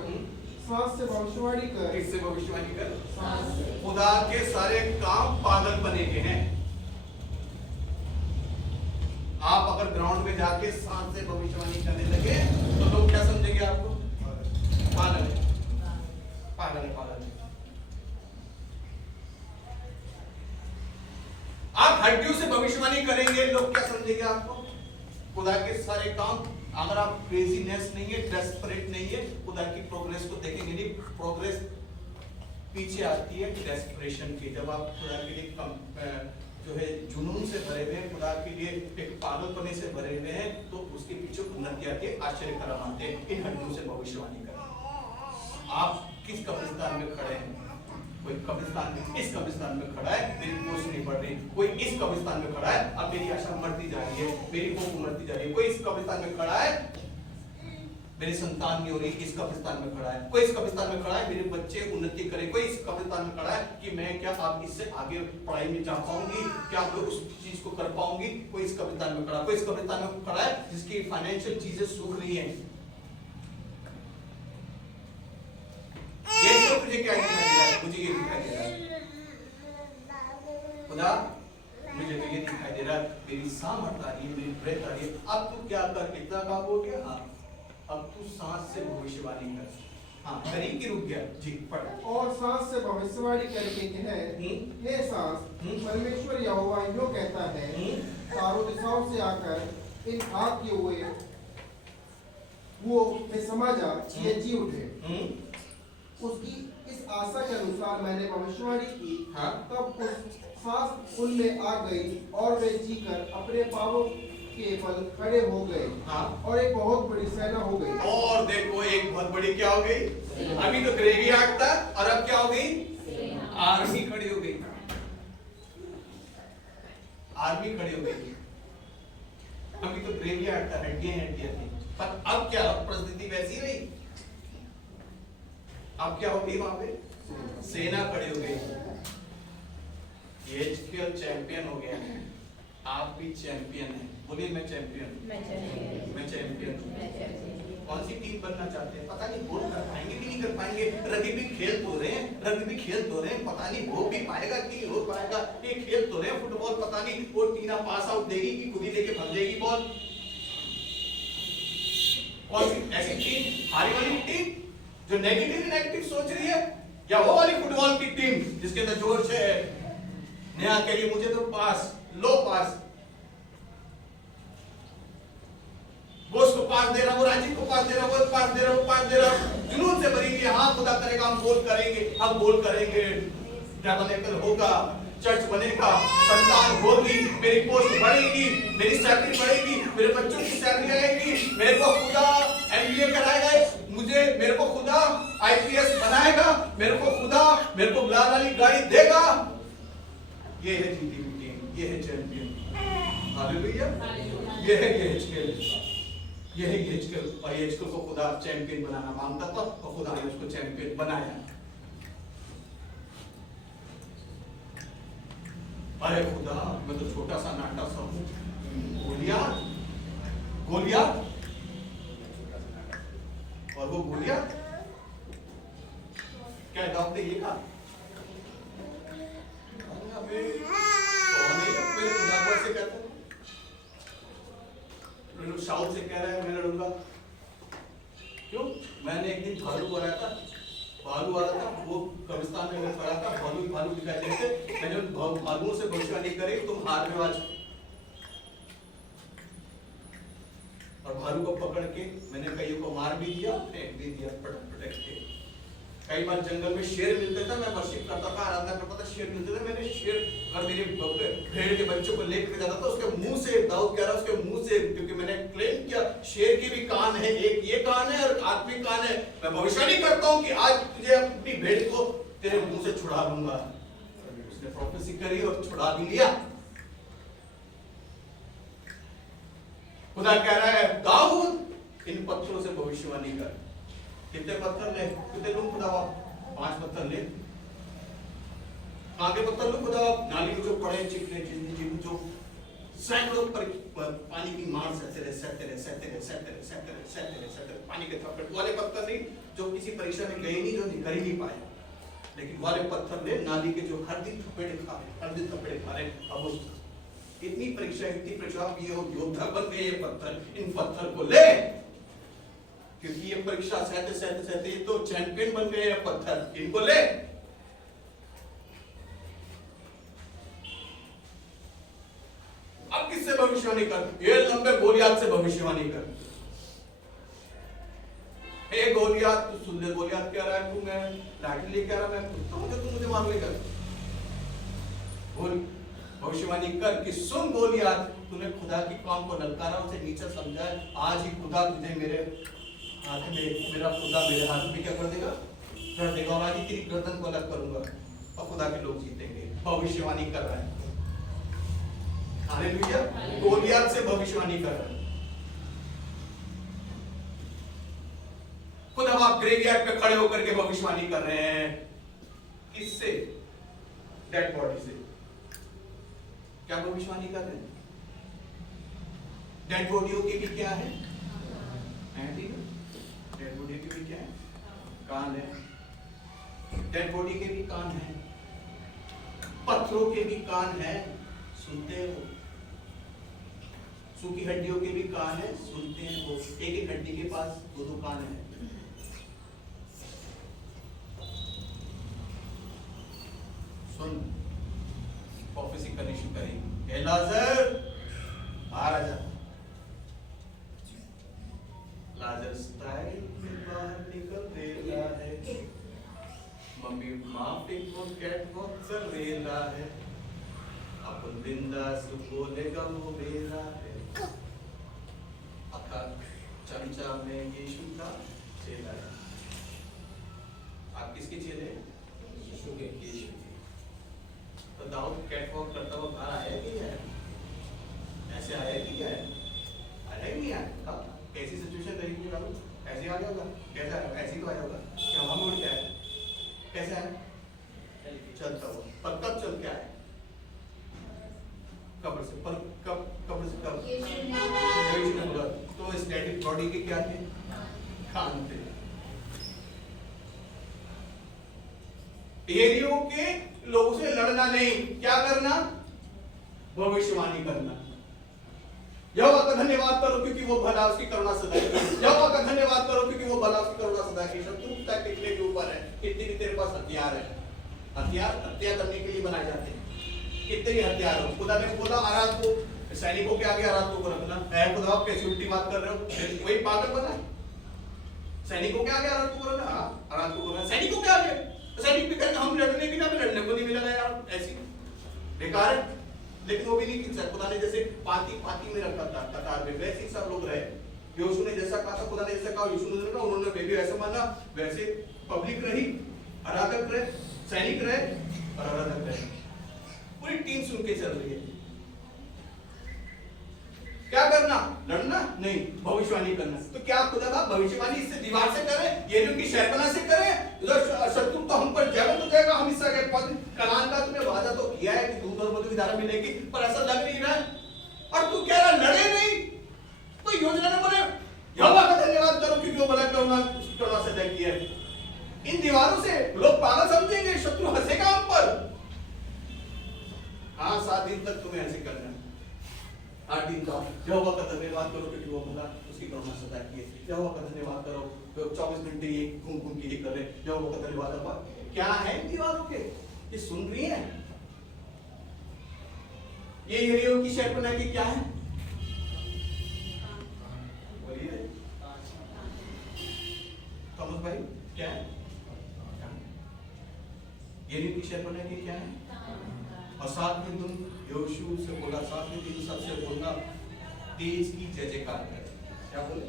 सांस से भविष्यवाणी कर। किससे भविष्यवाणी कर? सांस से। खुदा के सारे काम पागल बने के हैं। आप अगर ग्राउंड में जाके सांस से भविष्यवाणी करने लगे तो लोग क्या समझेंगे आपको? पागल है, पागल है, पागल है। आप हड्डियों से भविष्यवाणी करेंगे, लोग क्या समझेंगे आपको? खुदा के सारे काम, अगर आप क्रेजीनेस नहीं है, डेस्परेट नहीं है, खुदा की प्रोग्रेस को देखेंगे नहीं। प्रोग्रेस पीछे आती है डेस्परेशन की। जब आप खुदा के लिए जो है जुनून से भरे हुए हैं, खुदा के लिए एक पागलपने से भरे हुए हैं, तो उसके पीछे उन्नति आती है, आश्चर्य कर्म आते हैं। इन हड्डियों से भविष्यवाणी करें। आप किस कब्रिस्तान में खड़े हैं? कोई कब्रिस्तान में, इस कब्रिस्तान में खड़ा है, मेरी पोस्ट नहीं बढ़ रही। कोई इस कब्रिस्तान में खड़ा है, अब मेरी आशा मरती जा रही है, मेरी होप मरती जा रही है। कोई इस कब्रिस्तान में खड़ा है, मेरी संतान नहीं हो रही, इस कब्रिस्तान में खड़ा है। कोई इस कब्रिस्तान में खड़ा है, मेरे बच्चे उन्नति करें। कोई इस कब्रिस्तान में खड़ा है कि मैं क्या आप इससे आगे पढ़ाई में जा पाऊंगी, क्या मैं उस चीज को कर पाऊंगी। कोई इस कब्रिस्तान में खड़ा है, कोई इस कब्रिस्तान में खड़ा है जिसकी फाइनेंशियल चीजें सूख रही हैं। ये तुझे क्या दिखाई दे रहा है? मुझे ये दिखाई दे रहा है, खुदा मुझे तो ये दिखाई दे रहा है, मेरी सामर्थ आ रही है, मेरी ब्रेथ आ रही है। अब तू क्या कर, इतना काम हो गया। हाँ, अब तू सांस से भविष्यवाणी कर। हाँ, करीब की रुक गया। जी पढ़। और सांस से भविष्यवाणी करके कहे, हे सांस, परमेश्वर यहोवा यूं कहता है, चारों दिशाओं से आकर इन आग किए हुए वो में समा जा, ये जी उठे। उसकी इस आशा के अनुसार मैंने भविष्यवाणी की। हाँ। तब उस सांस उनमें आ गई और वे जीकर अपने पांवों के बल खड़े हो गए। हाँ। और एक बहुत बड़ी सेना हो गई। और देखो एक बहुत बड़ी क्या हो गई? अभी तो ग्रेवयार्ड था और अब क्या हो गई? आर्मी खड़ी हो गई। आर्मी खड़ी हो गई। अभी तो ग्रेवयार्ड था, हड्डियां हड्डियां थी, पर अब क्या परिस्थिति वैसी रही? अब क्या हो गई? वहां पे सेना खड़ी हो गई। एचकेएल चैंपियन हो गया है, आप भी चैंपियन हैं। बोलिए मैं चैंपियन, मैं चैंपियन हूं। कौन सी टीम बनना चाहते हैं? पता नहीं, गोल कर पाएंगे कि नहीं कर पाएंगे। रग्बी खेल तो रहे हैं, रग्बी खेल तो रहे हैं, पता नहीं हो भी पाएगा कि नहीं हो पाएगा। ये खेल तो रहे हैं फुटबॉल, पता नहीं वो टीना पास आउट देगी कि खुद ही लेके भाग जाएगी बॉल। कौन सी ऐसी टीम, हारी वाली टीम जो नेगेटिव सोच रही है, या वो वाली फुटबॉल की टीम जिसके अंदर जोश है, नया के लिए मुझे तो पास, लो पास, वो उसको पास दे रहा, वो राजीव को पास दे रहा, वो पास दे रहा, वो पास दे रहा, जुनून से भरी हुई। हाँ खुदा करेगा, हम गोल करेंगे, हम गोल करेंगे, टैबरनेकल होगा, चर्च बनेगा, संतान होगी, मेरी पोस्ट बढ़ेगी, मेरी सैलरी बढ़ेगी, मेरे बच्चों की सैलरी आएगी, मेरे को खुदा MBA कराएगा, मेरे को खुदा IPS बनाएगा, मेरे को खुदा मेरे को गुलाल वाली गाड़ी देगा। ये है जीती हुई टीम, ये है चैंपियन। हालेलुया। ये है यहेजकेल और यहेजकेल को खुदा चैंपियन बनाना मांगता था और खुदा ने उसको चैंपियन बनाया। अरे खुदा, मैं तो छोटा सा नाटा सा हूं। गोलियत और वो गोलियत क्या दाऊद ने ये कहा, मेरे खुदा को ऐसे कहता है, शाऊल से कह रहा है मैं लड़ूंगा। क्यों? मैंने एक दिन भालू बनाया था, भालू आ रहा था, वो कब्रिस्तान में मैं खड़ा था, भालू दिखाई दे रहे थे, मैंने उन भालुओं से भविष्यवाणी करी, तुम हार में आज। और भालू को पकड़ के मैंने कईयों को मार भी दिया, फेंक भी दिया पटक के। कई बार जंगल में शेर मिलते थे, मैं वर्शिप करता था, आराधना करता था, शेर मिलते थे, मैंने शेर और मेरे भेड़ के बच्चों को लेकर जाता था, उसके मुंह से, दाऊद कह रहा उसके मुंह से, क्योंकि मैंने क्लेम किया शेर की भी कान है, एक ये कान है और आत्मिक कान है, मैं भविष्यवाणी करता हूं कि आज तुझे अपनी भेड़ को तेरे मुंह से छुड़ा लूंगा। उसने प्रोफेसी करी और छुड़ा भी लिया। खुदा कह रहा है दाऊद इन पत्थरों से भविष्यवाणी कर। कितने पत्थर ले, कितने लूं खुदा? 5 पत्थर ले। आगे पत्थर लूं खुदा? नाली में जो पड़े चिकने जिन जो सैकड़ों पर पानी की मार सहते रहे पानी के थप्पड़ वाले पत्थर नहीं, जो किसी परीक्षा में गए नहीं, जो कर ही नहीं पाए, लेकिन वाले पत्थर ले, नाली के जो हर दिन थप्पड़े खा रहे। अब उस इतनी परीक्षा ये योद्धा बन गए, ये पत्थर, इन पत्थर को ले, क्योंकि ये परीक्षा सहते ये तो चैंपियन बन गए हैं पत्थर, इनको ले। अब किससे भविष्यवाणी कर? ये लंबे गोलियत से भविष्यवाणी कर। हे गोलियत, तू सुन ले, गोलियत कह रहा है तू मैं लाठी लेके आ रहा, मैं तू मुझे मार लेगा। भविष्यवाणी कर कि सुन गोलियत, तूने खुदा की कौम को ललकारा, उसे नीचा समझा है, आज ही खुदा तुझे मेरे हाथ में, मेरा खुदा मेरे हाथ में क्या कर देगा? कर देगा, और आज ही तेरी गर्दन को अलग करूंगा और खुदा के लोग जीतेंगे। भविष्यवाणी कर रहा है। हालेलुया। गोलियत से भविष्यवाणी कर रहा है। खुद अब आप ग्रेवयार्ड पे खड़े होकर के भविष्यवाणी कर रहे हैं। किससे? डेड बॉडी से। क्या भविष्यवाणी कर रहे हैं? डेड बॉडियों की भी क्या है? डेड बॉडी की भी क्या है? कान है। डेड बॉडी के भी कान है, पत्थरों के भी कान है, सुनते हैं वो। सूखी हड्डियों के भी कान है, सुनते हैं वो। एक हड्डी के पास 2 कान है। सुन, प्रोफेसी करनी शुरू करेंगे। लाजर बाहर आ जा। लाजर स्टाइल में बाहर निकल रेला है, मम्मी माफी को कैट वॉक कर रेला है, अपन बिंदास बोलेगा वो मेरा है। अखा चमचा में यीशु का चेला है। आप किसके चेले? यीशु के। यीशु के। तो दाऊद कैटवॉक करता हुआ बाहर आया कि है? ऐसे आया कि है? आया ही नहीं आया। कैसी सिचुएशन रही थी दाऊद? ऐसे आ गया होगा? कैसा आया? ऐसे तो आया होगा। क्या हवा में उड़ के आया? कैसा है? चलता हुआ। पर कब चल के आया? कब्र से। पर कब्र से कब? यीशु ने बोला। तो इस डेड बॉडी के क्या थे? कान थे। एरियो के लोगों से लड़ना नहीं, क्या करना? भविष्यवाणी करना। यहोवा का धन्यवाद करो क्योंकि वो भला, उसकी करुणा सदा की। यहोवा का धन्यवाद करो क्योंकि वो भला, उसकी करुणा सदा की। शत्रु तक कितने के ऊपर है, कितनी भी तेरे पास हथियार है। हथियार हत्या करने के लिए बनाए जाते हैं। कितने ही हथियार हो। खुदा ने बोला आराध को, सैनिकों के आगे आराध को रखना है। खुदा आप कैसी उल्टी बात कर रहे हो? वही पागल बना। सैनिकों के आगे आराध को रखना, आराध को रखना सैनिकों के आगे। सैनिक भी कहते हम लड़ने की ना, भी लड़ने को नहीं मिला यार। ऐसी बेकार है। लेकिन वो भी नहीं खींचा, खुदा ने जैसे पाती पाती में रखा था कतार में, वैसे ही सब लोग रहे। यहोशू ने जैसा कहा था, खुदा ने जैसा कहा, यीशु ने कहा, उन्होंने भी वैसे माना, वैसे पब्लिक रही, आराधक रहे, सैनिक रहे और आराधक रहे। पूरी टीम सुन के चल रही है। क्या करना? लड़ना नहीं, भविष्यवाणी करना। तो क्या खुदा का भविष्यवाणी इससे दीवार से करे, ये की शहरपना से करे? शत्रु तो हम पर जय तो जाएगा, हम इससे कनान का तुमने वादा तो किया है कि दूध और मधु की धारा मिलेगी, पर ऐसा लग नहीं रहा है। और तू कह रहा लड़े नहीं, तो योजना ने बोले यहोवा का धन्यवाद करो क्योंकि वो भला करुणा उसकी करुणा सदा की है। इन दीवारों से लोग पागल समझेंगे, शत्रु हंसेगा हम पर। हाँ, 7 दिन तक तुम्हें ऐसे करना है। 8 दिन का यहोवा का धन्यवाद करो क्योंकि वो भला उसकी करुणा सदा की है। यहोवा का धन्यवाद करो, 24 घंटे ये घूम घूम के ये कर रहे, यहोवा का धन्यवाद करो। क्या है इन दीवारों के? ये सुन रही है? ये यरीहो की शहरपनाह की क्या है? बोलिए थॉमस भाई, क्या है? यरीहो की शहरपनाह की क्या है? और साथ में तुम यहोशू से बोला, साथ में 3 सबसे बोलना, तेज की जय जयकार करें। क्या बोले?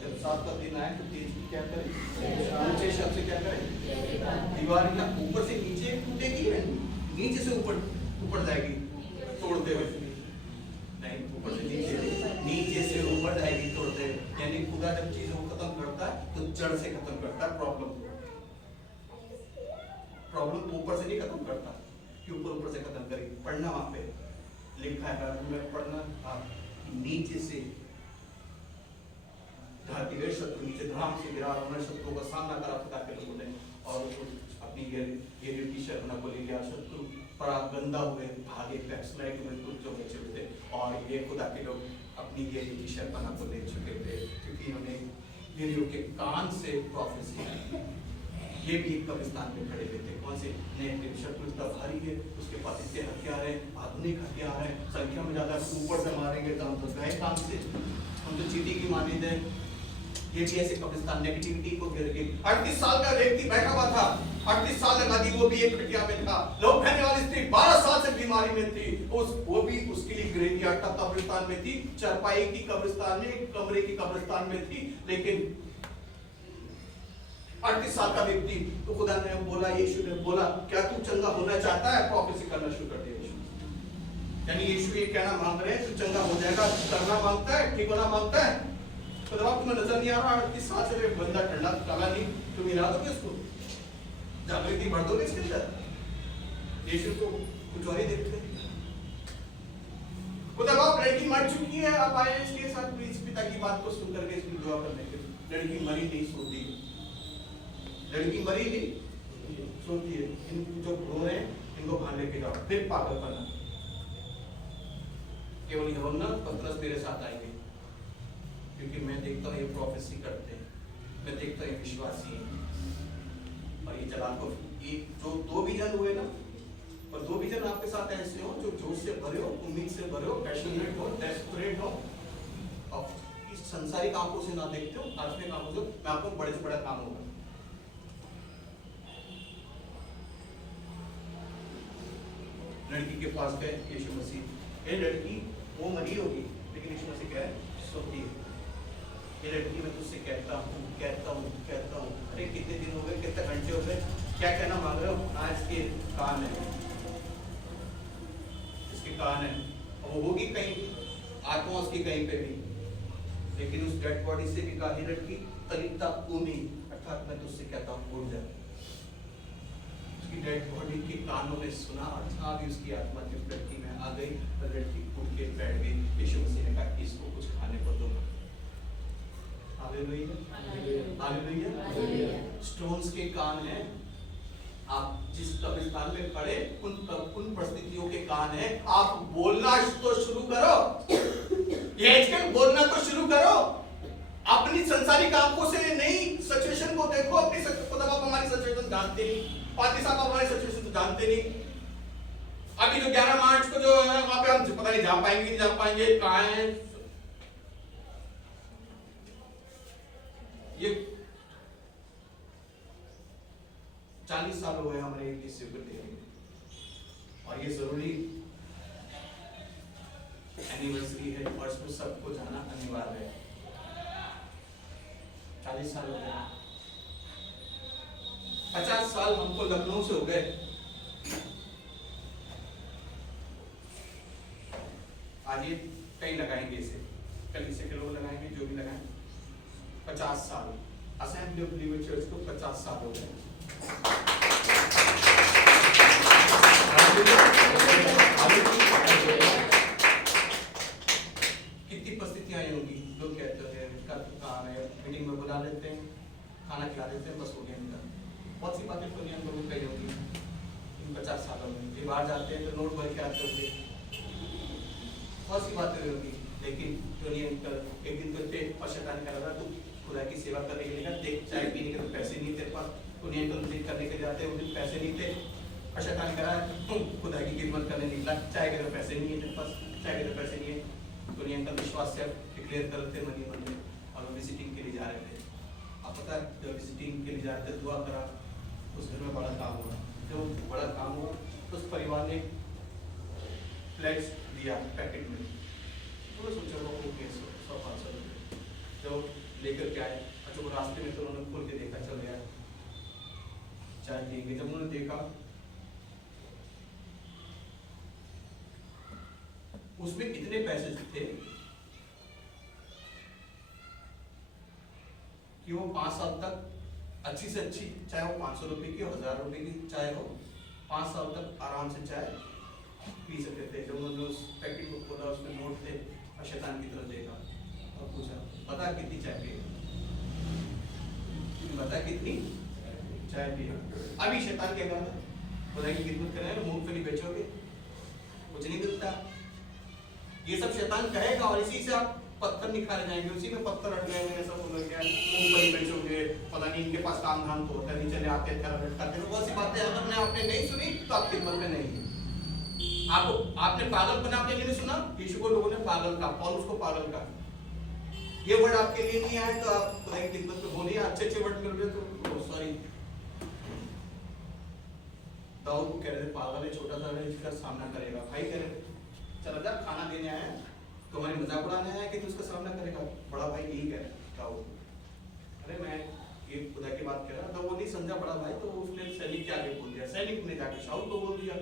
जब 7 का दिन आए तो तेज की क्या करें? ऊंचे शब्द से क्या करें? दीवार या ऊपर से नीचे टूटेगी, नीचे से ऊपर जाएगी तोड़ते हुए, नहीं ऊपर से नीचे, नीचे से ऊपर जाएगी तोड़ते हुए। यानी खुदा जब चीजों को खत्म करता है तो जड़ से खत्म करता है। प्रॉब्लम ऊपर से नहीं खत्म करता, कि ऊपर से खत्म करेगी। पढ़ना वहां पे लिखा है, में पढ़ना, नीचे से ढाती हुए शत्रु नीचे धड़ाम से गिरा, उन्होंने शत्रुओं का सामना करा खुदा के लोगों ने, और अपनी ये की शरणा को ले गया। शत्रु बड़ा गंदा हुए, भागे, बैकस्लाइड हुए, कुछ जो बचे हुए थे, और ये खुदा के लोग अपनी ये की शरणा को ले चुके थे, क्योंकि इन्होंने यरीहो के कान से प्रोफेसी की। ये भी एक कब्रिस्तान में खड़े हुए थे। कौन से? नेगेटिव शत्रु इतना भारी है, उसके पास इतने हथियार हैं, आधुनिक हथियार हैं, संख्या में ज्यादा, ऊपर से मारेंगे तो हम तो गए काम से, हम तो चीटी की मानी थे। ये भी ऐसे कब्रिस्तान नेगेटिविटी को घेर के 38 साल का व्यक्ति बैठा हुआ था, 38 साल लगा दी, वो भी एक खटिया में था। लोग कहने वाली स्त्री 12 साल से बीमारी में थी, वो भी उसके लिए ग्रेवियार्ड का कब्रिस्तान में थी, चारपाई की कब्रिस्तान में, कमरे की कब्रिस्तान में थी। लेकिन 38 साल का व्यक्ति, तो खुदा ने बोला, यीशु ने बोला, क्या तू चंगा होना चाहता है? प्रोफेसी करना शुरू कर दिया यीशु। यानी यीशु ये कहना मांग रहे हैं, तू चंगा हो जाएगा, करना मांगता है, ठीक होना मांगता है। तो जब तुम्हें नजर नहीं आ रहा, 38 साल से बंदा ठंडा काला नहीं, तुम हिला दोगे उसको, जागृति बढ़ दोगे इसके अंदर। यीशु को कुछ और ही देखते। खुदा बाप लड़की मर चुकी है, आप आए इसके साथ प्लीज पिता की बात को सुन करके इसकी दुआ करने के। लड़की मरी नहीं, सोती, लड़की मरी नहीं, सोती है। इन जो रो रहे हैं इनको बाहर लेके जाओ, फिर पागल बना। केवल यूहन्ना पतरस मेरे साथ आएंगे, क्योंकि मैं देखता हूँ ये प्रोफेसी करते हैं, मैं देखता हूँ ये विश्वासी हैं। और ये चलान को ये जो 2 विजन हुए ना, और 2 विजन आपके साथ ऐसे हो जो जोश से भरे हो, उम्मीद से भरे हो, पैशनेट हो, डेस्परेट हो, और इस संसारिक आंखों से ना देखते हो, आत्मिक आंखों से। मैं आपको बड़े से बड़ा काम होगा। लड़की के पास गए यीशु मसीह, ये लड़की वो मरी होगी, लेकिन यीशु मसीह कह रहे हैं सोती है। ये लड़की मैं तुझसे कहता हूँ, अरे कितने दिन हो गए, कितने घंटे हो गए, क्या कहना मांग रहे हो? हाँ, इसके कान है, इसके कान है, और वो होगी कहीं, आत्मा उसकी कहीं पे भी। लेकिन उस डेड बॉडी से भी कहा, लड़की तलिता कूमी, अर्थात मैं तुझसे कहता हूँ उठ जा। उसकी डेड बॉडी के कानों ने सुना, अच्छा भी उसकी आत्मा की लड़की में आ गई, और लड़की उठ के बैठ गई। यीशु मसीह ने कहा इसको कुछ खाने को दो। हालेलुया। स्टोन्स के कान हैं। आप जिस कब्रिस्तान में खड़े, उन परिस्थितियों के कान हैं। आप बोलना तो शुरू करो, बोलना तो शुरू करो। अपनी संसारिक आंखों से नहीं, सिचुएशन को देखो। अपनी आप हमारी सिचुएशन जानते नहीं, पाती साहब हमारी सिचुएशन तो जानते नहीं। अभी जो 11 मार्च को जो है वहां पे हम पता नहीं जा पाएंगे नहीं जा पाएंगे, कहाँ है ये। 40 साल हो गए हमारे किसी को, और ये जरूरी एनिवर्सरी है और इसको सबको जाना अनिवार्य है। 40 साल हो गए, 50 साल हमको लखनऊ से हो गए। आगे कहीं लगाएंगे इसे, कलीसिया के लोग लगाएंगे, जो भी लगाएं। 50 साल असेंबली ऑफ बिलीवर चर्च को 50 साल हो गए। कितनी परिस्थितियां आई होंगी, लोग कहते हैं काम है, मीटिंग में बुला लेते हैं, खाना खिला देते हैं, बस हो गया इनका। बहुत सी बातें तो हम लोगों कही होंगी इन 50 सालों में। ये बाहर जाते हैं तो नोट भर के आते होंगे, बहुत सी बातें होगी। लेकिन टोनी अंकल एक दिन तो थे और शैतान कह रहा था तू खुदा की सेवा करने के लिए देख, चाय पीने के तो पैसे नहीं तेरे पास। टोनी अंकल मुझे करने के जाते हैं, उस पैसे नहीं थे और शैतान कह रहा है खुदा की खिदमत करने निकला, चाय के तो पैसे नहीं है तेरे पास, चाय के तो पैसे नहीं है। टोनी अंकल विश्वास से डिक्लेयर करते मनी मन में और वो विजिटिंग के लिए जा रहे थे। आप पता है जब विजिटिंग के लिए जा रहे थे दुआ करा, उस घर में बड़ा काम हुआ। जब बड़ा काम हुआ तो उस परिवार ने फ्लैट्स दिया पैकेट में, तो सोचा वो 100-500 रुपये जब लेकर के आए। अच्छा वो रास्ते में तो उन्होंने खोल के देखा, चल यार चाय पिएंगे। जब उन्होंने देखा उसमें इतने पैसे थे कि वो 5 साल तक अच्छी से अच्छी, चाहे वो 500 रुपए की 1000 रुपए की चाय हो, 5 साल तक आराम से चाय पी सकते थे। जब उन्होंने उस पैकेट को खोला उसमें नोट थे और शैतान की तरफ देखा और पूछा पता कितनी चाय पिएगा, बता कितनी चाय पिएगा। अभी शैतान कह रहा था खुदा की खिदमत कर रहे हैं, मूंगफली बेचोगे कुछ नहीं मिलता। ये सब शैतान कहेगा और इसी से आप पत्थर निकाले जाएंगे, उसी में पत्थर अट गए। मैंने सब बोला क्या मूंगफली बेचोगे, पता नहीं इनके पास काम धाम तो होता नहीं, चले आते लटकाते। बहुत सी बातें अगर आपने नहीं सुनी तो आप खिदमत में नहीं है। आपने पागल बना के नहीं सुना, यीशु को लोगों ने पागल कहा, पौलुस को पागल कहा। ये वर्ड आपके लिए नहीं आए तो आप खुदा की खिदमत में बोलिए। अच्छे वर्ड मिल रहे तो सॉरी। दाऊद को कह रहे थे पागल है, छोटा सा इसका सामना करेगा। भाई कह रहे चला जा खाना देने आया, तुम्हारी मजाक उड़ाने आया कि तू उसका सामना करेगा। बड़ा भाई यही कह रहा दाऊद, अरे मैं ये खुदा की बात कह रहा था। वो नहीं समझा बड़ा भाई, तो उसने सैनिक के आगे बोल दिया। सैनिक ने जाके शाऊल को बोल दिया।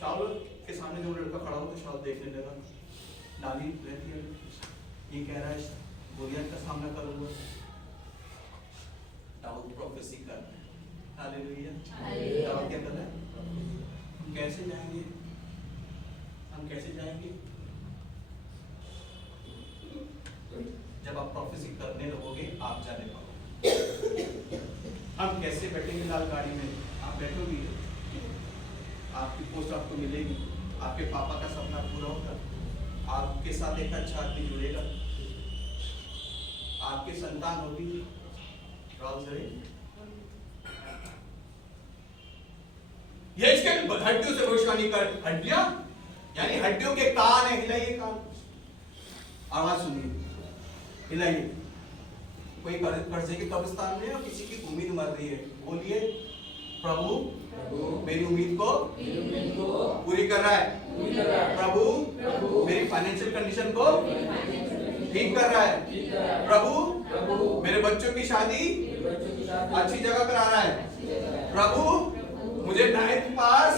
शाऊल के सामने जो लड़का खड़ा हो तो शाऊल देखने लगा, डाली रहती है, ये कह रहा है गोलियत का सामना करूंगा। दाऊद प्रोफेसी कर रहा है, हालेलुया। दाऊद क्या कर रहा है? हम कैसे जाएंगे, हम कैसे जाएंगे? जब आप प्रोफेसी करने लगोगे आप जाने पाओगे। हम कैसे बैठेंगे लाल गाड़ी में? आप बैठोगे, आपकी पोस्ट आपको मिलेगी, आपके पापा का सपना पूरा होगा, आपके साथ एक अच्छा आदमी जुड़ेगा, आपके संतान होगी। ये इसके हड्डियों से भविष्यवाणी कर। हड्डियां यानी हड्डियों के कान है, हिलाइए कान, आवाज सुनिए, हिलाइए। कोई कर्जे के कब्रिस्तान में और किसी की उम्मीद मर रही है, बोलिए प्रभु मेरी उम्मीद को पूरी कर रहा है। प्रभु मेरी फाइनेंशियल कंडीशन को ठीक कर रहा है। प्रभु मेरे बच्चों की शादी अच्छी जगह करा रहा है। प्रभु मुझे 9th पास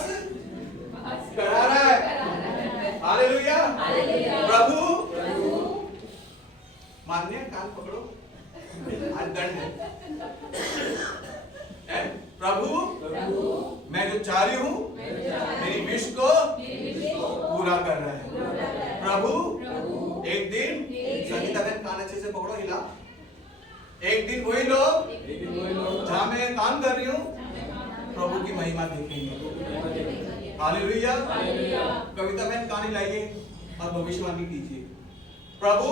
करा रहा है। हालेलुया। प्रभु मान्य कान पकड़ो, दंड है। प्रभु मैं जो चाह रही हूँ मेरी विश को पूरा कर रहा है। प्रभु एक दिन संगीता बहन कान अच्छे से पकड़ो, हिला। एक दिन वही लोग जहां मैं काम कर रही हूँ प्रभु की महिमा देखेंगे। हालेलुया। कविता बहन कान हिलाइए और भविष्यवाणी कीजिए। प्रभु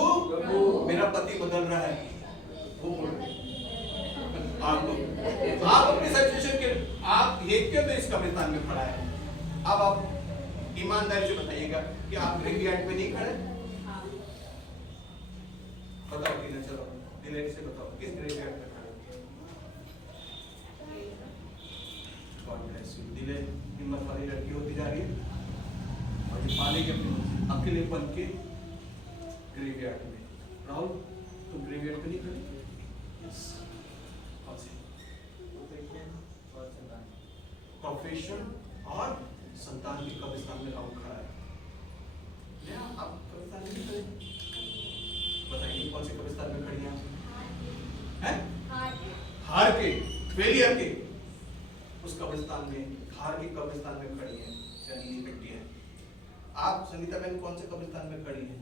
मेरा पति बदल रहा है। आप अपनी सिचुएशन के आप ये क्यों तो इस कब्रिस्तान में खड़ा है। अब आप ईमानदारी से बताइएगा कि आप ग्रेवयार्ड में नहीं खड़े। बताओ कि चलो दिलेरी से बताओ किस ग्रेवयार्ड में खड़े। God bless you. दिले हिम्मत वाली लड़की होती जा रही है। पाले के अपने अकेले बन के ग्रेवयार्ड में। राहुल तुम ग्रेवयार्ड पे नहीं खड़े? यस। कौन से? प्रोफेशन और संतान के कब्रिस्तान में राहुल खड़ा है। क्या आप कब्रिस्तान में नहीं खड़े? बताइए कौन से कब्रिस्तान में खड़ी हैं? हैं? हार के, फेलियर के, उस कब्रिस्तान में, हार के कब्रिस्तान में खड़ी है, चली मिट्टी है। आप संगीता बहन कौन से कब्रिस्तान में खड़ी हैं?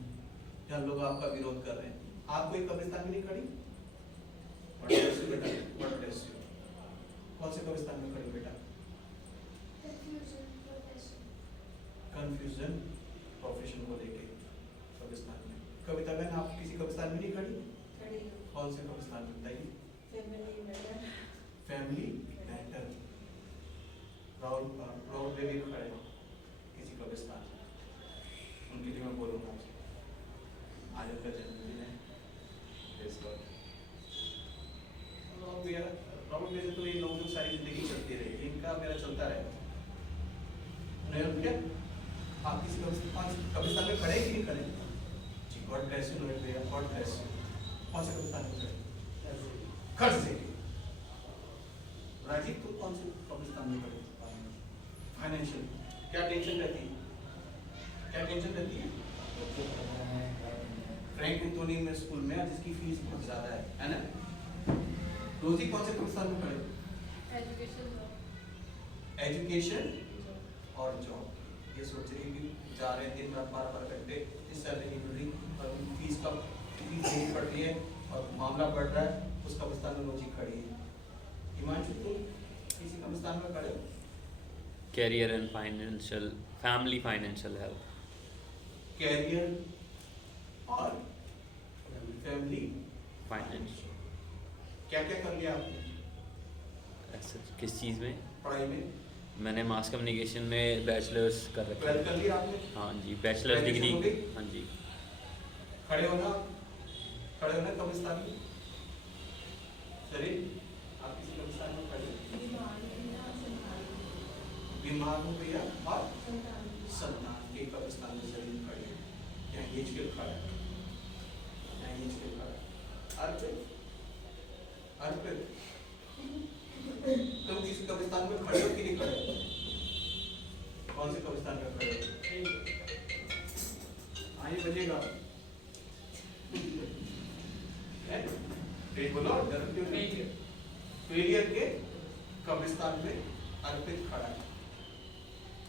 जहाँ लोग आपका विरोध कर रहे हैं, आप कोई कब्रिस्तान में नहीं खड़ी? बेटा, कौन से कब्रिस्तान में खड़ी बेटा? कंफ्यूजन प्रोफेशन को लेके कब्रिस्तान में। कविता बहन आप किसी कब्रिस्तान में नहीं खड़ी? कौन से कब्रिस्तान में बताइए? Family matter. राहुल बेबी खड़े किसी कब्रिस्तान में, उनके लिए मैं बोलूँगा आपसे, आज उनका जन्मदिन है। राहुल मेरे तो ये लोगों की सारी जिंदगी चलती रही, इनका मेरा चलता रहेगा। नहीं क्या आप किसी कब्रिस्तान में खड़े कि नहीं खड़े? जी गॉड ब्लेस यू नोएल भैया, गॉड ब्लेस यू। कौन से कब्रिस्तान में खड़े? खर्च से। राजीव तो कौन से कब्रिस्तान में खड़े? फाइनेंशियल क्या टेंशन रहती है? क्या टेंशन रहती है? फ्रैंक एंथोनी में स्कूल में जिसकी फीस बहुत ज्यादा है ना? रोजी कौन से कब्रिस्तान में खड़े? एजुकेशन और जॉब। ये सोच रही कि जा रहे हैं दिन रात 12 घंटे, इस सैलरी नहीं मिल रही और फीस का फीस देनी पड़ रही है और मामला बढ़ रहा है, उस कब्रिस्तान में रोजी खड़ी है। हिमांशु तुम किसी कब्रिस्तान में खड़े हो? Career and financial, family financial help. Career और फैमिली Finance. क्या क्या कर लिया आपने ऐसा किस चीज़ में? पढ़ाई में? मैंने मास कम्युनिकेशन में बैचलर्स कर रखा 12 कर लिया आपने? हाँ जी, बैचलर्स Graduation डिग्री। हो गई? हाँ जी। खड़े होना कब्रिस्तान में? शरीर आप किसी कब्रिस्तान में खड़े हो? बीमार हो गया और संतान के कब्रिस्तान में शरीर खड़े हैं। यहाँ ये चीज खड़ा है, यहाँ ये चीज खड़ा है। अर्पित तुम किसी कब्रिस्तान में खड़े हो कि नहीं खड़े हो? कौन से कब्रिस्तान में खड़े हो? आइए बजेगा बोलो, डर क्यों नहीं है? फेलियर के कब्रिस्तान में अर्पित खड़ा है।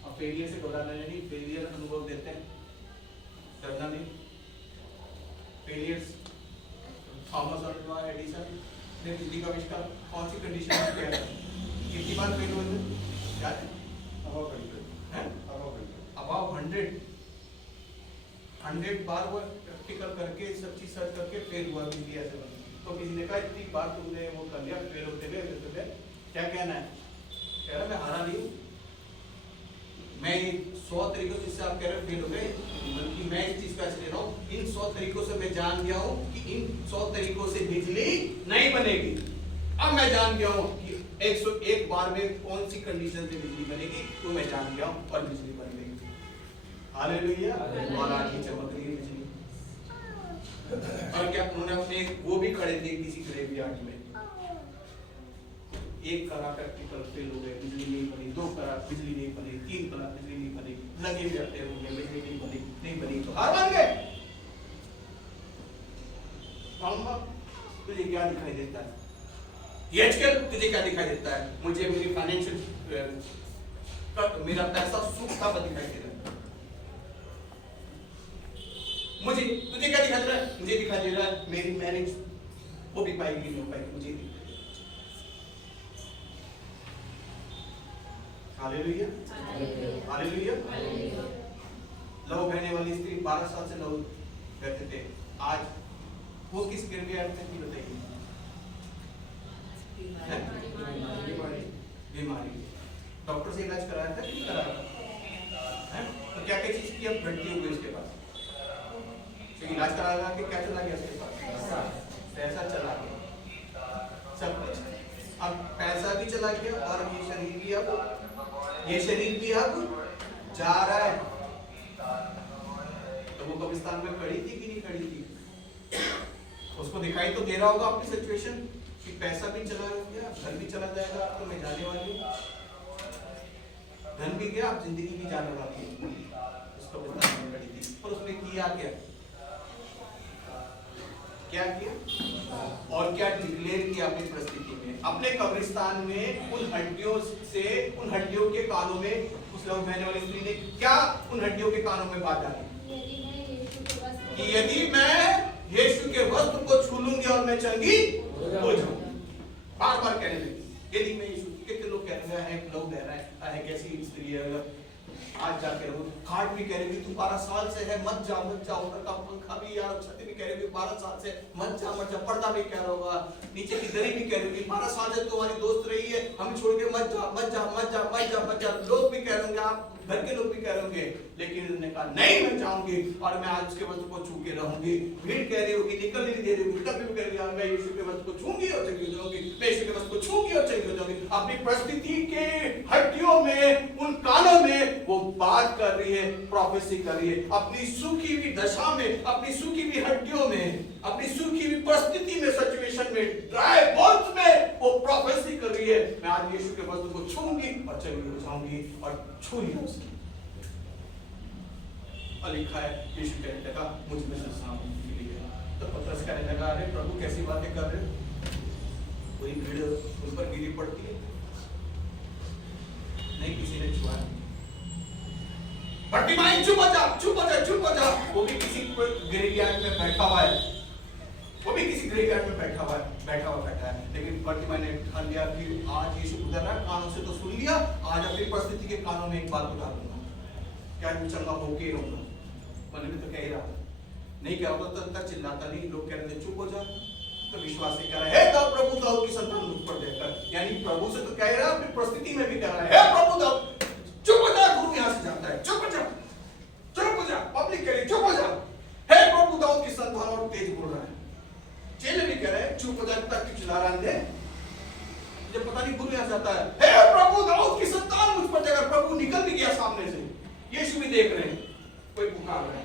और फेलियर से घबराना नहीं, फेलियर अनुभव देते हैं, डरना नहीं। फेलियर्स थॉमस अल्वा एडिसन ने बिजली का आविष्कार कौन सी कंडीशन में किया था? कितनी बार फेल हुए थे? याद है? अबाउट 100 बार वो प्रैक्टिकल करके सब चीज सर्च करके फेल हुआ बिजली ऐसे बनी। तो किसी ने कहा इतनी बार तुमने वो कर लिया, फेल होते गए, क्या कहना है? कह रहा मैं हारा नहीं हूँ, मैं 100 तरीकों से, आप कह रहे फेल हो गए, बल्कि मैं इस चीज का ले रहा हूँ, इन 100 तरीकों से मैं जान गया हूँ कि इन 100 तरीकों से बिजली नहीं बनेगी। अब मैं जान गया हूँ कि 101 बार में कौन सी कंडीशन से बिजली बनेगी, तो मैं जान गया हूँ और बिजली बन गई। हालेलुया। और आज ही चमक रही है बिजली। और क्या उन्होंने अपने वो भी खड़े थे किसी ग्रेवयार्ड में, एक करा प्रैक्टिकल फेल हो गए, बिजली नहीं बनी, 2 करा बिजली नहीं बनी, 3 करा बिजली नहीं बनी, लगे भी रहते होंगे बिजली नहीं बनी तो हार मान गए। तुझे क्या दिखाई देता है? आजकल तुझे क्या दिखाई देता है? मुझे मेरी फाइनेंशियल मेरा पैसा सूखता हुआ दिखाई दे रहा है। मुझे तुझे क्या दिखाई दे रहा है? मुझे दिखाई दे रहा है मेरी मैरिज हो भी पाएगी नहीं हो पाएगी, मुझे दिखाई दे रहा है। Hallelujah, hallelujah. लव बहने वाली स्त्री 12 साल से लव रहते थे, आज वो किस ग्रेवयार्ड में थी बताइए? बीमारी। डॉक्टर से इलाज कराया था कि नहीं कराया था? तो क्या क्या चीज की अब भर्ती हो गई उसके पास? तो इलाज कराया कि क्या चला गया उसके पास? पैसा चला गया, सब कुछ। अब पैसा भी चला गया और ये शरीर भी अब जा रहा है। कब्रिस्तान में खड़ी थी कि नहीं खड़ी थी? उसको दिखाई तो दे रहा होगा आपकी सिचुएशन कि पैसा भी चला गया, घर भी चला जाएगा, तो मैं जाने वाली हूँ, धन भी गया, आप जिंदगी भी जाने वाली है। उसको कब्रिस्तान में खड़ी थी और उसने किया क्या? क्या किया और क्या डिक्लेयर किया अपनी परिस्थिति में? अपने कब्रिस्तान में उन हड्डियों से, उन हड्डियों के कानों में उस लहू बहने वाली स्त्री ने क्या उन हड्डियों के कानों में बात डाली कि यदि मैं यीशु के वस्त्र को छू लूंगी और मैं चंगी हो जाऊंगी। बार बार कहने लगी यदि मैं यीशु, कितने लोग कह रहे हैं, लोग कह रहे हैं कैसी स्त्री है, आज जाके रहो, खाट भी कह रही तू 12 साल से है, मत जा ऊपर का पंखा भी यार, छत भी कह रही 12 साल से मत जा, पर्दा भी कह रहा होगा, नीचे की दरी भी कह रही 12 साल से तुम्हारी दोस्त रही है, हम छोड़ के मत जा, लोग भी कह रहे होंगे, आप घर के लोग भी कह रहे होंगे, लेकिन उन्होंने कहा नहीं मैं जाऊंगी और मैं आज उसके वस्त्र को छू के रहूंगी। भीड़ कह रही होगी, निकल नहीं दे रही होगी, तब भी कह रही है मैं यीशु के वस्त्र को छूंगी और चंगी हो जाऊंगी, मैं यीशु के वस्त्र को छूंगी और चंगी हो जाऊंगी। अपनी परिस्थिति के हड्डियों में, उन कानों में वो बात कर रही है, प्रोफेसी कर रही है, अपनी सूखी हुई दशा में, अपनी सूखी हुई हड्डियों में, अपनी सूखी हुई परिस्थिति में, सिचुएशन में, ड्राई बोन्स में वो प्रोफेसी कर रही है, मैं आज यीशु के वस्त्र को छूंगी और चंगी हो जाऊंगी, और छू ही उसकी। लिखा है यीशु कहने लगा मुझ में से सांप निकली है। तो पतरस कहने लगा अरे प्रभु कैसी बातें कर रहे हो, कोई भीड़ उस पर गिरी पड़ती है? नहीं, किसी ने छुआ। बर्तिमाई चुप हो जा, वो भी किसी ग्रेवयार्ड में बैठा हुआ है, बैठा है, लेकिन बर्तिमाई ने ठान लिया कि आज यीशु उधर रहा, कानों से तो सुन लिया, आज अपनी परिस्थिति के कानों में एक बात उतारूंगा, क्या चंगा होके रहूंगा। मन में तो कह ही रहा नहीं, कह रहा था तक चिल्लाता नहीं, लोग कह रहे थे चुप हो जा, तो विश्वास से कह रहा है हे प्रभु दाऊद की संतान मुझ पर देकर, यानी प्रभु से तो कह रहा है, अपनी परिस्थिति में भी कह रहा है हे प्रभु दाऊद, चुप हो जा, गुरु यहां से जाता है, चुप हो जा, पब्लिक कह रही चुप हो जा, हे प्रभु दाऊद की संतान, और तेज बोल रहा है, चेले भी कह रहे हैं चुप हो जा, तक चिल्ला रहा है, जब पता नहीं गुरु यहां जाता है हे प्रभु दाऊद की संतान मुझ पर देकर, प्रभु निकल भी गया सामने से, यीशु भी देख रहे हैं, कोई पुकार रहा है,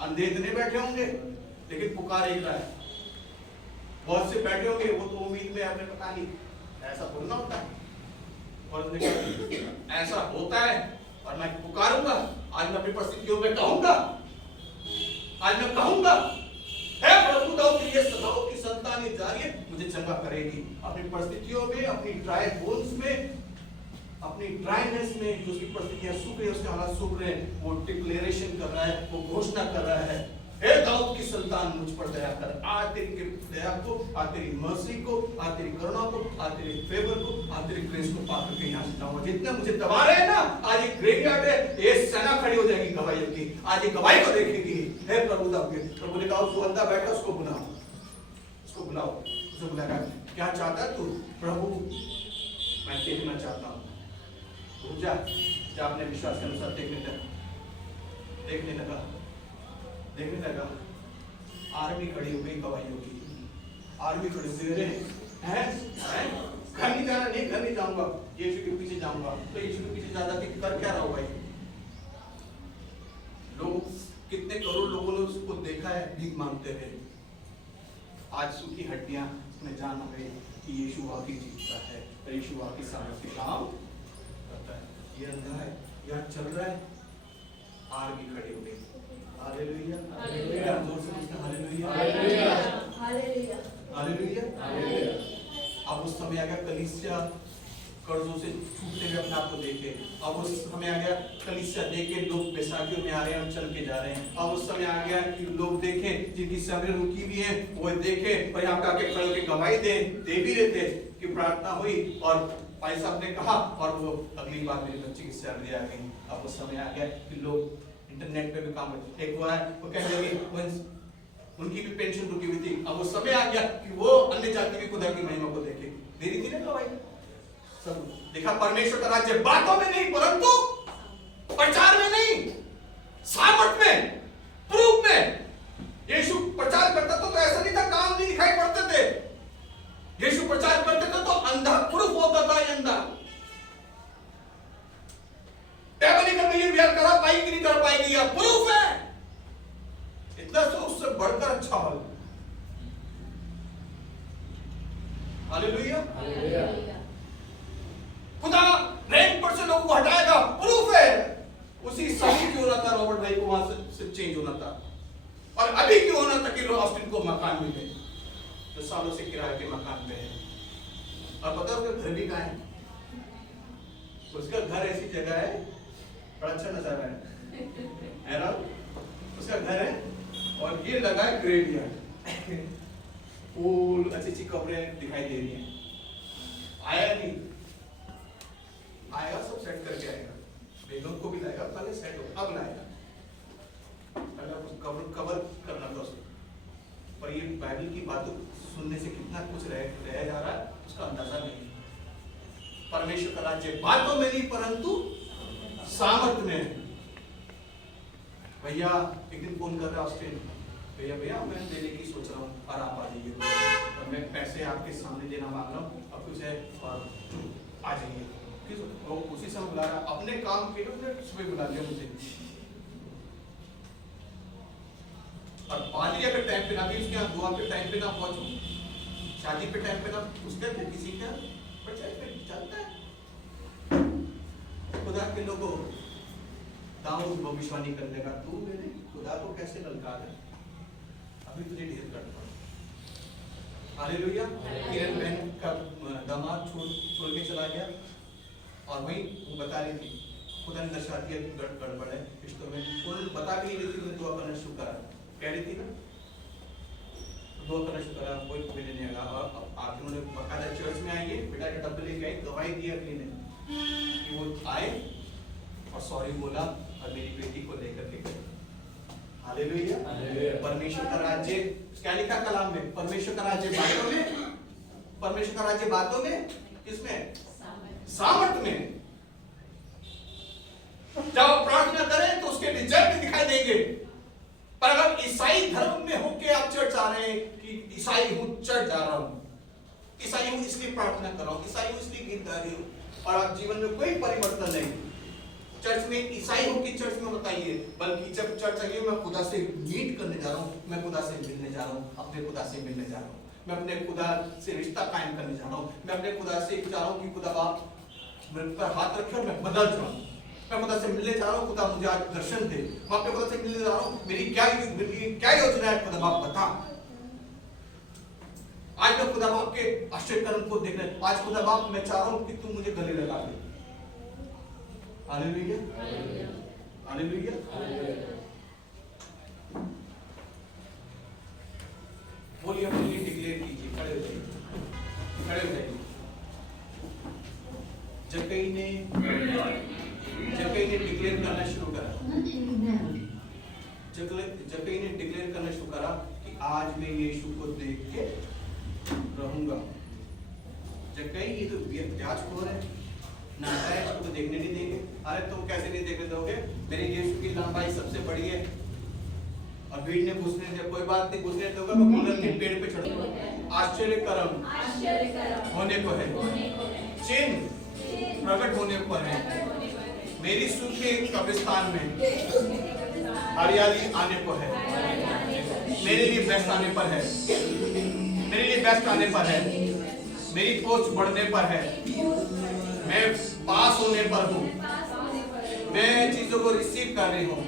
अंधे इतने बैठे होंगे लेकिन पुकार एक रहा है, बहुत से बैठे होंगे वो तो उम्मीद में हमें पता नहीं ऐसा बोलना होता है, और उसने कहा ऐसा होता है और मैं पुकारूंगा, आज मैं अपनी परिस्थितियों में कहूंगा, हे प्रभु दाऊद की संतान ये जा रही है, मुझे चंगा करेगी। अपनी परिस्थितियों में, अपनी ड्राई बोन्स में, अपनी ड्राइनेस में, जो उसकी परिस्थितियां सूख रही है, उसके हालात सूख रहे हैं, वो डिक्लेरेशन कर रहा है, वो घोषणा कर रहा है हे दाऊद की संतान मुझ पर दया कर, आज तेरी दया को, आज तेरी मर्सी को, आज तेरी करुणा को, आज तेरे फेवर को, आज तेरी ग्रेस को पाकर के यहाँ से जाऊंगा। जितने मुझे दबा रहे हैं ना, आज एक ग्रेवयार्ड है, ये सेना खड़ी हो जाएगी गवाहियों की, आज ये गवाही को देखेगी। हे प्रभु दाऊद के, प्रभु ने कहा उसको अंधा बैठा, उसको बुलाओ, उसको बुलाया, क्या चाहता है तू? प्रभु मैं देखना चाहता हूँ, जा अपने विश्वास के अनुसार देखने लगा, आर्मी खड़ी हो गई गवाहियों की, आर्मी खड़ी हो गई, घर नहीं जाऊंगा, यीशु के पीछे जाऊंगा, तो यीशु के पीछे ज्यादा कर क्या रहा हो भाई? लोग कितने करोड़ लोगों ने उसको देखा है भीख मांगते हुए, आज सूखी हड्डियां में जान आ गई कि यीशु वाकई जीतता है, यीशु वाकई सामर्थ्य काम करता है। ये अंधा है, यहाँ चल रहा है, आर्मी खड़ी हो गई, हालेलुया, हालेलुया, जोर से बोलते हालेलुया, हालेलुया, हालेलुया। अब उस समय आ गया कलीसिया कर्जों से छूटते हुए अपने आप को देखे, अब उस समय आ गया कलीसिया देखे लोग बैसाखियों में आ रहे हैं, चल के जा रहे हैं, अब उस समय आ गया कि लोग देखें जिनकी सब्र रुकी हुई है वो देखे और यहाँ पे आके खड़े के गवाही दे भी रहे थे कि प्रार्थना हुई और भाई साहब ने कहा और वो अगली बार मेरे बच्चे की सैलरी आ गई। अब उस समय आ गया कि लोग इंटरनेट पे भी काम करते, एक हुआ है वो कहने लगे उनकी भी पेंशन रुकी हुई थी, अब वो समय आ गया कि वो अन्य जाति भी खुदा की महिमा को देखे, दे रही थी ना गवाही। सब देखा परमेश्वर का राज्य बातों में नहीं परंतु प्रचार में नहीं, सामर्थ में, प्रूफ में। यीशु प्रचार करता तो ऐसा नहीं था काम नहीं दिखाई पड़ते थे, यीशु प्रचार करते थे तो अंधा प्रूफ होता था, अंधा टेबल करा पाएगी कि नहीं कर पाएगी, या प्रूफ है। उससे बढ़कर अच्छा हल। हालेलुया। खुदा 9% लोगों को हटाएगा, प्रूफ है। उसी समय क्यों ना था रॉबर्ट भाई को वहां से चेंज होना था, और अभी क्यों होना था कि ऑस्टिन को मकान मिले जो सालों से किराए के मकान पे है। और पता है उसका घर भी कहाँ है? उसका घर ऐसी जगह है, बड़ा अच्छा नजारा है ना? उसका घर है और ये लगा है ग्रेवियर्ड, फूल अच्छी अच्छी कब्रें दिखाई दे रही हैं। आया नहीं, आएगा सब सेट करके आएगा, बेगम को भी लाएगा, पहले सेट हो अब लाएगा, पहले कवर करना था उसको। पर ये बाइबल की बातों सुनने से कितना कुछ रह जा रहा है उसका अंदाजा नहीं। परमेश्वर का राज्य बातों में नहीं परंतु सामर्थ में है। भैया एक दिन फोन कर रहा ऑस्ट्रेलिया, भैया मैं देने की सोच रहा हूँ और आप आ जाइए, और मैं पैसे आपके सामने देना मांग रहा हूँ, अब कुछ है और आ जाइए। वो उसी समय बुला रहा, अपने काम के लिए सुबह बुला लिया मुझे, और पादरिया के टाइम पे ना भी उसके यहाँ दुआ के टाइम पे ना पहुंचूं, शादी पे टाइम पे ना उसके किसी का चलता है। खुदा के लोगों, दाऊद भविष्यवाणी करने का, तू मेरे खुदा को कैसे ललकार है, अभी तुझे ढेर करता हूं। हालेलुया। किरण बहन का दामाद छोड़ के चला गया, और वही वो बता रही थी खुदा ने दर्शा दिया कि गड़बड़ है रिश्तों में, उन्होंने बता भी नहीं रही थी, दुआ करना शुरू करा, कह रही थी ना दुआ करना शुरू करा, कोई नहीं आया। और आप उन्होंने बकायदा चर्च में आएंगे, बेटा के डब्बे लेके आई, गवाही दी अगली ने कि वो आए और सॉरी बोला और मेरी बेटी को लेकर के गए। हालेलुया। परमेश्वर का राज्य क्या लिखा कलाम में? परमेश्वर का राज्य बातों में, परमेश्वर का राज्य बातों में, किसमें? सामर्थ में। जब आप प्रार्थना करें तो उसके रिजल्ट दिखाई देंगे। पर अगर ईसाई धर्म में होके आप चर्च आ रहे हैं कि ईसाई हूं चर्च जा रहा हूं, ईसाई हूं इसलिए प्रार्थना कर रहा हूं, ईसाई हूं इसलिए गीत गा रही हूं, और आप जीवन में कोई परिवर्तन नहीं, चर्च में ईसाई हो कि चर्च में बताइए, बल्कि जब चर्च आइए मैं खुदा से मीट करने जा रहा हूँ, मैं खुदा से मिलने जा रहा हूँ, अपने खुदा से मिलने जा रहा हूँ, मैं अपने खुदा से रिश्ता कायम करने जा रहा हूँ, मैं अपने खुदा से चाह रहा हूँ कि खुदा बाप मेरे पर हाथ रखे और मैं बदल जाऊँ, मैं खुदा से मिलने जा रहा हूँ, खुदा मुझे आज दर्शन दे, मैं अपने खुदा से मिलने जा रहा हूँ, मेरी क्या योजना है खुदा बाप बता। आज मैं खुदा बाप के आश्चर्य कर्म को देखने, आज खुदा बाप मैं चाह रहा हूँ कि तू मुझे गले लगा दे। Hallelujah, hallelujah. बोलिए अपने लिए डिक्लेयर कीजिए, खड़े हो जाइए, खड़े हो जाइए। जक्कई ने डिक्लेयर करना शुरू करा, जक्कई ने डिक्लेयर करना शुरू करा कि आज मैं यीशु को देख के रहूंगा। जक्कई ये तो ब्याजखोर है, नाता है, उसको देखने नहीं देंगे। अरे तुम कैसे नहीं देखने दोगे, मेरे यीशु की लंबाई सबसे बड़ी है और भीड़ ने घुसने दिया, कोई बात नहीं, घुसने दोगे, मैं गुलर के पेड़ पे चढ़ दूंगा। आश्चर्य कर्म होने को है, चिन्ह प्रकट होने पर है, मेरी सूखे कब्रिस्तान में हरियाली आने को है, मेरे लिए बेस्ट आने पर है, मेरे लिए बेस्ट आने पर है, मेरी पोस्ट बढ़ने पर है, मैं पास होने पर हूँ, मैं चीजों को रिसीव कर रही हूँ,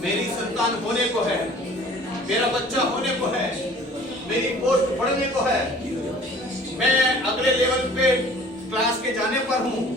मेरी संतान होने को है, मेरा बच्चा होने को है, मेरी पोस्ट बढ़ने को है, मैं अगले लेवल पे क्लास के जाने पर हूँ,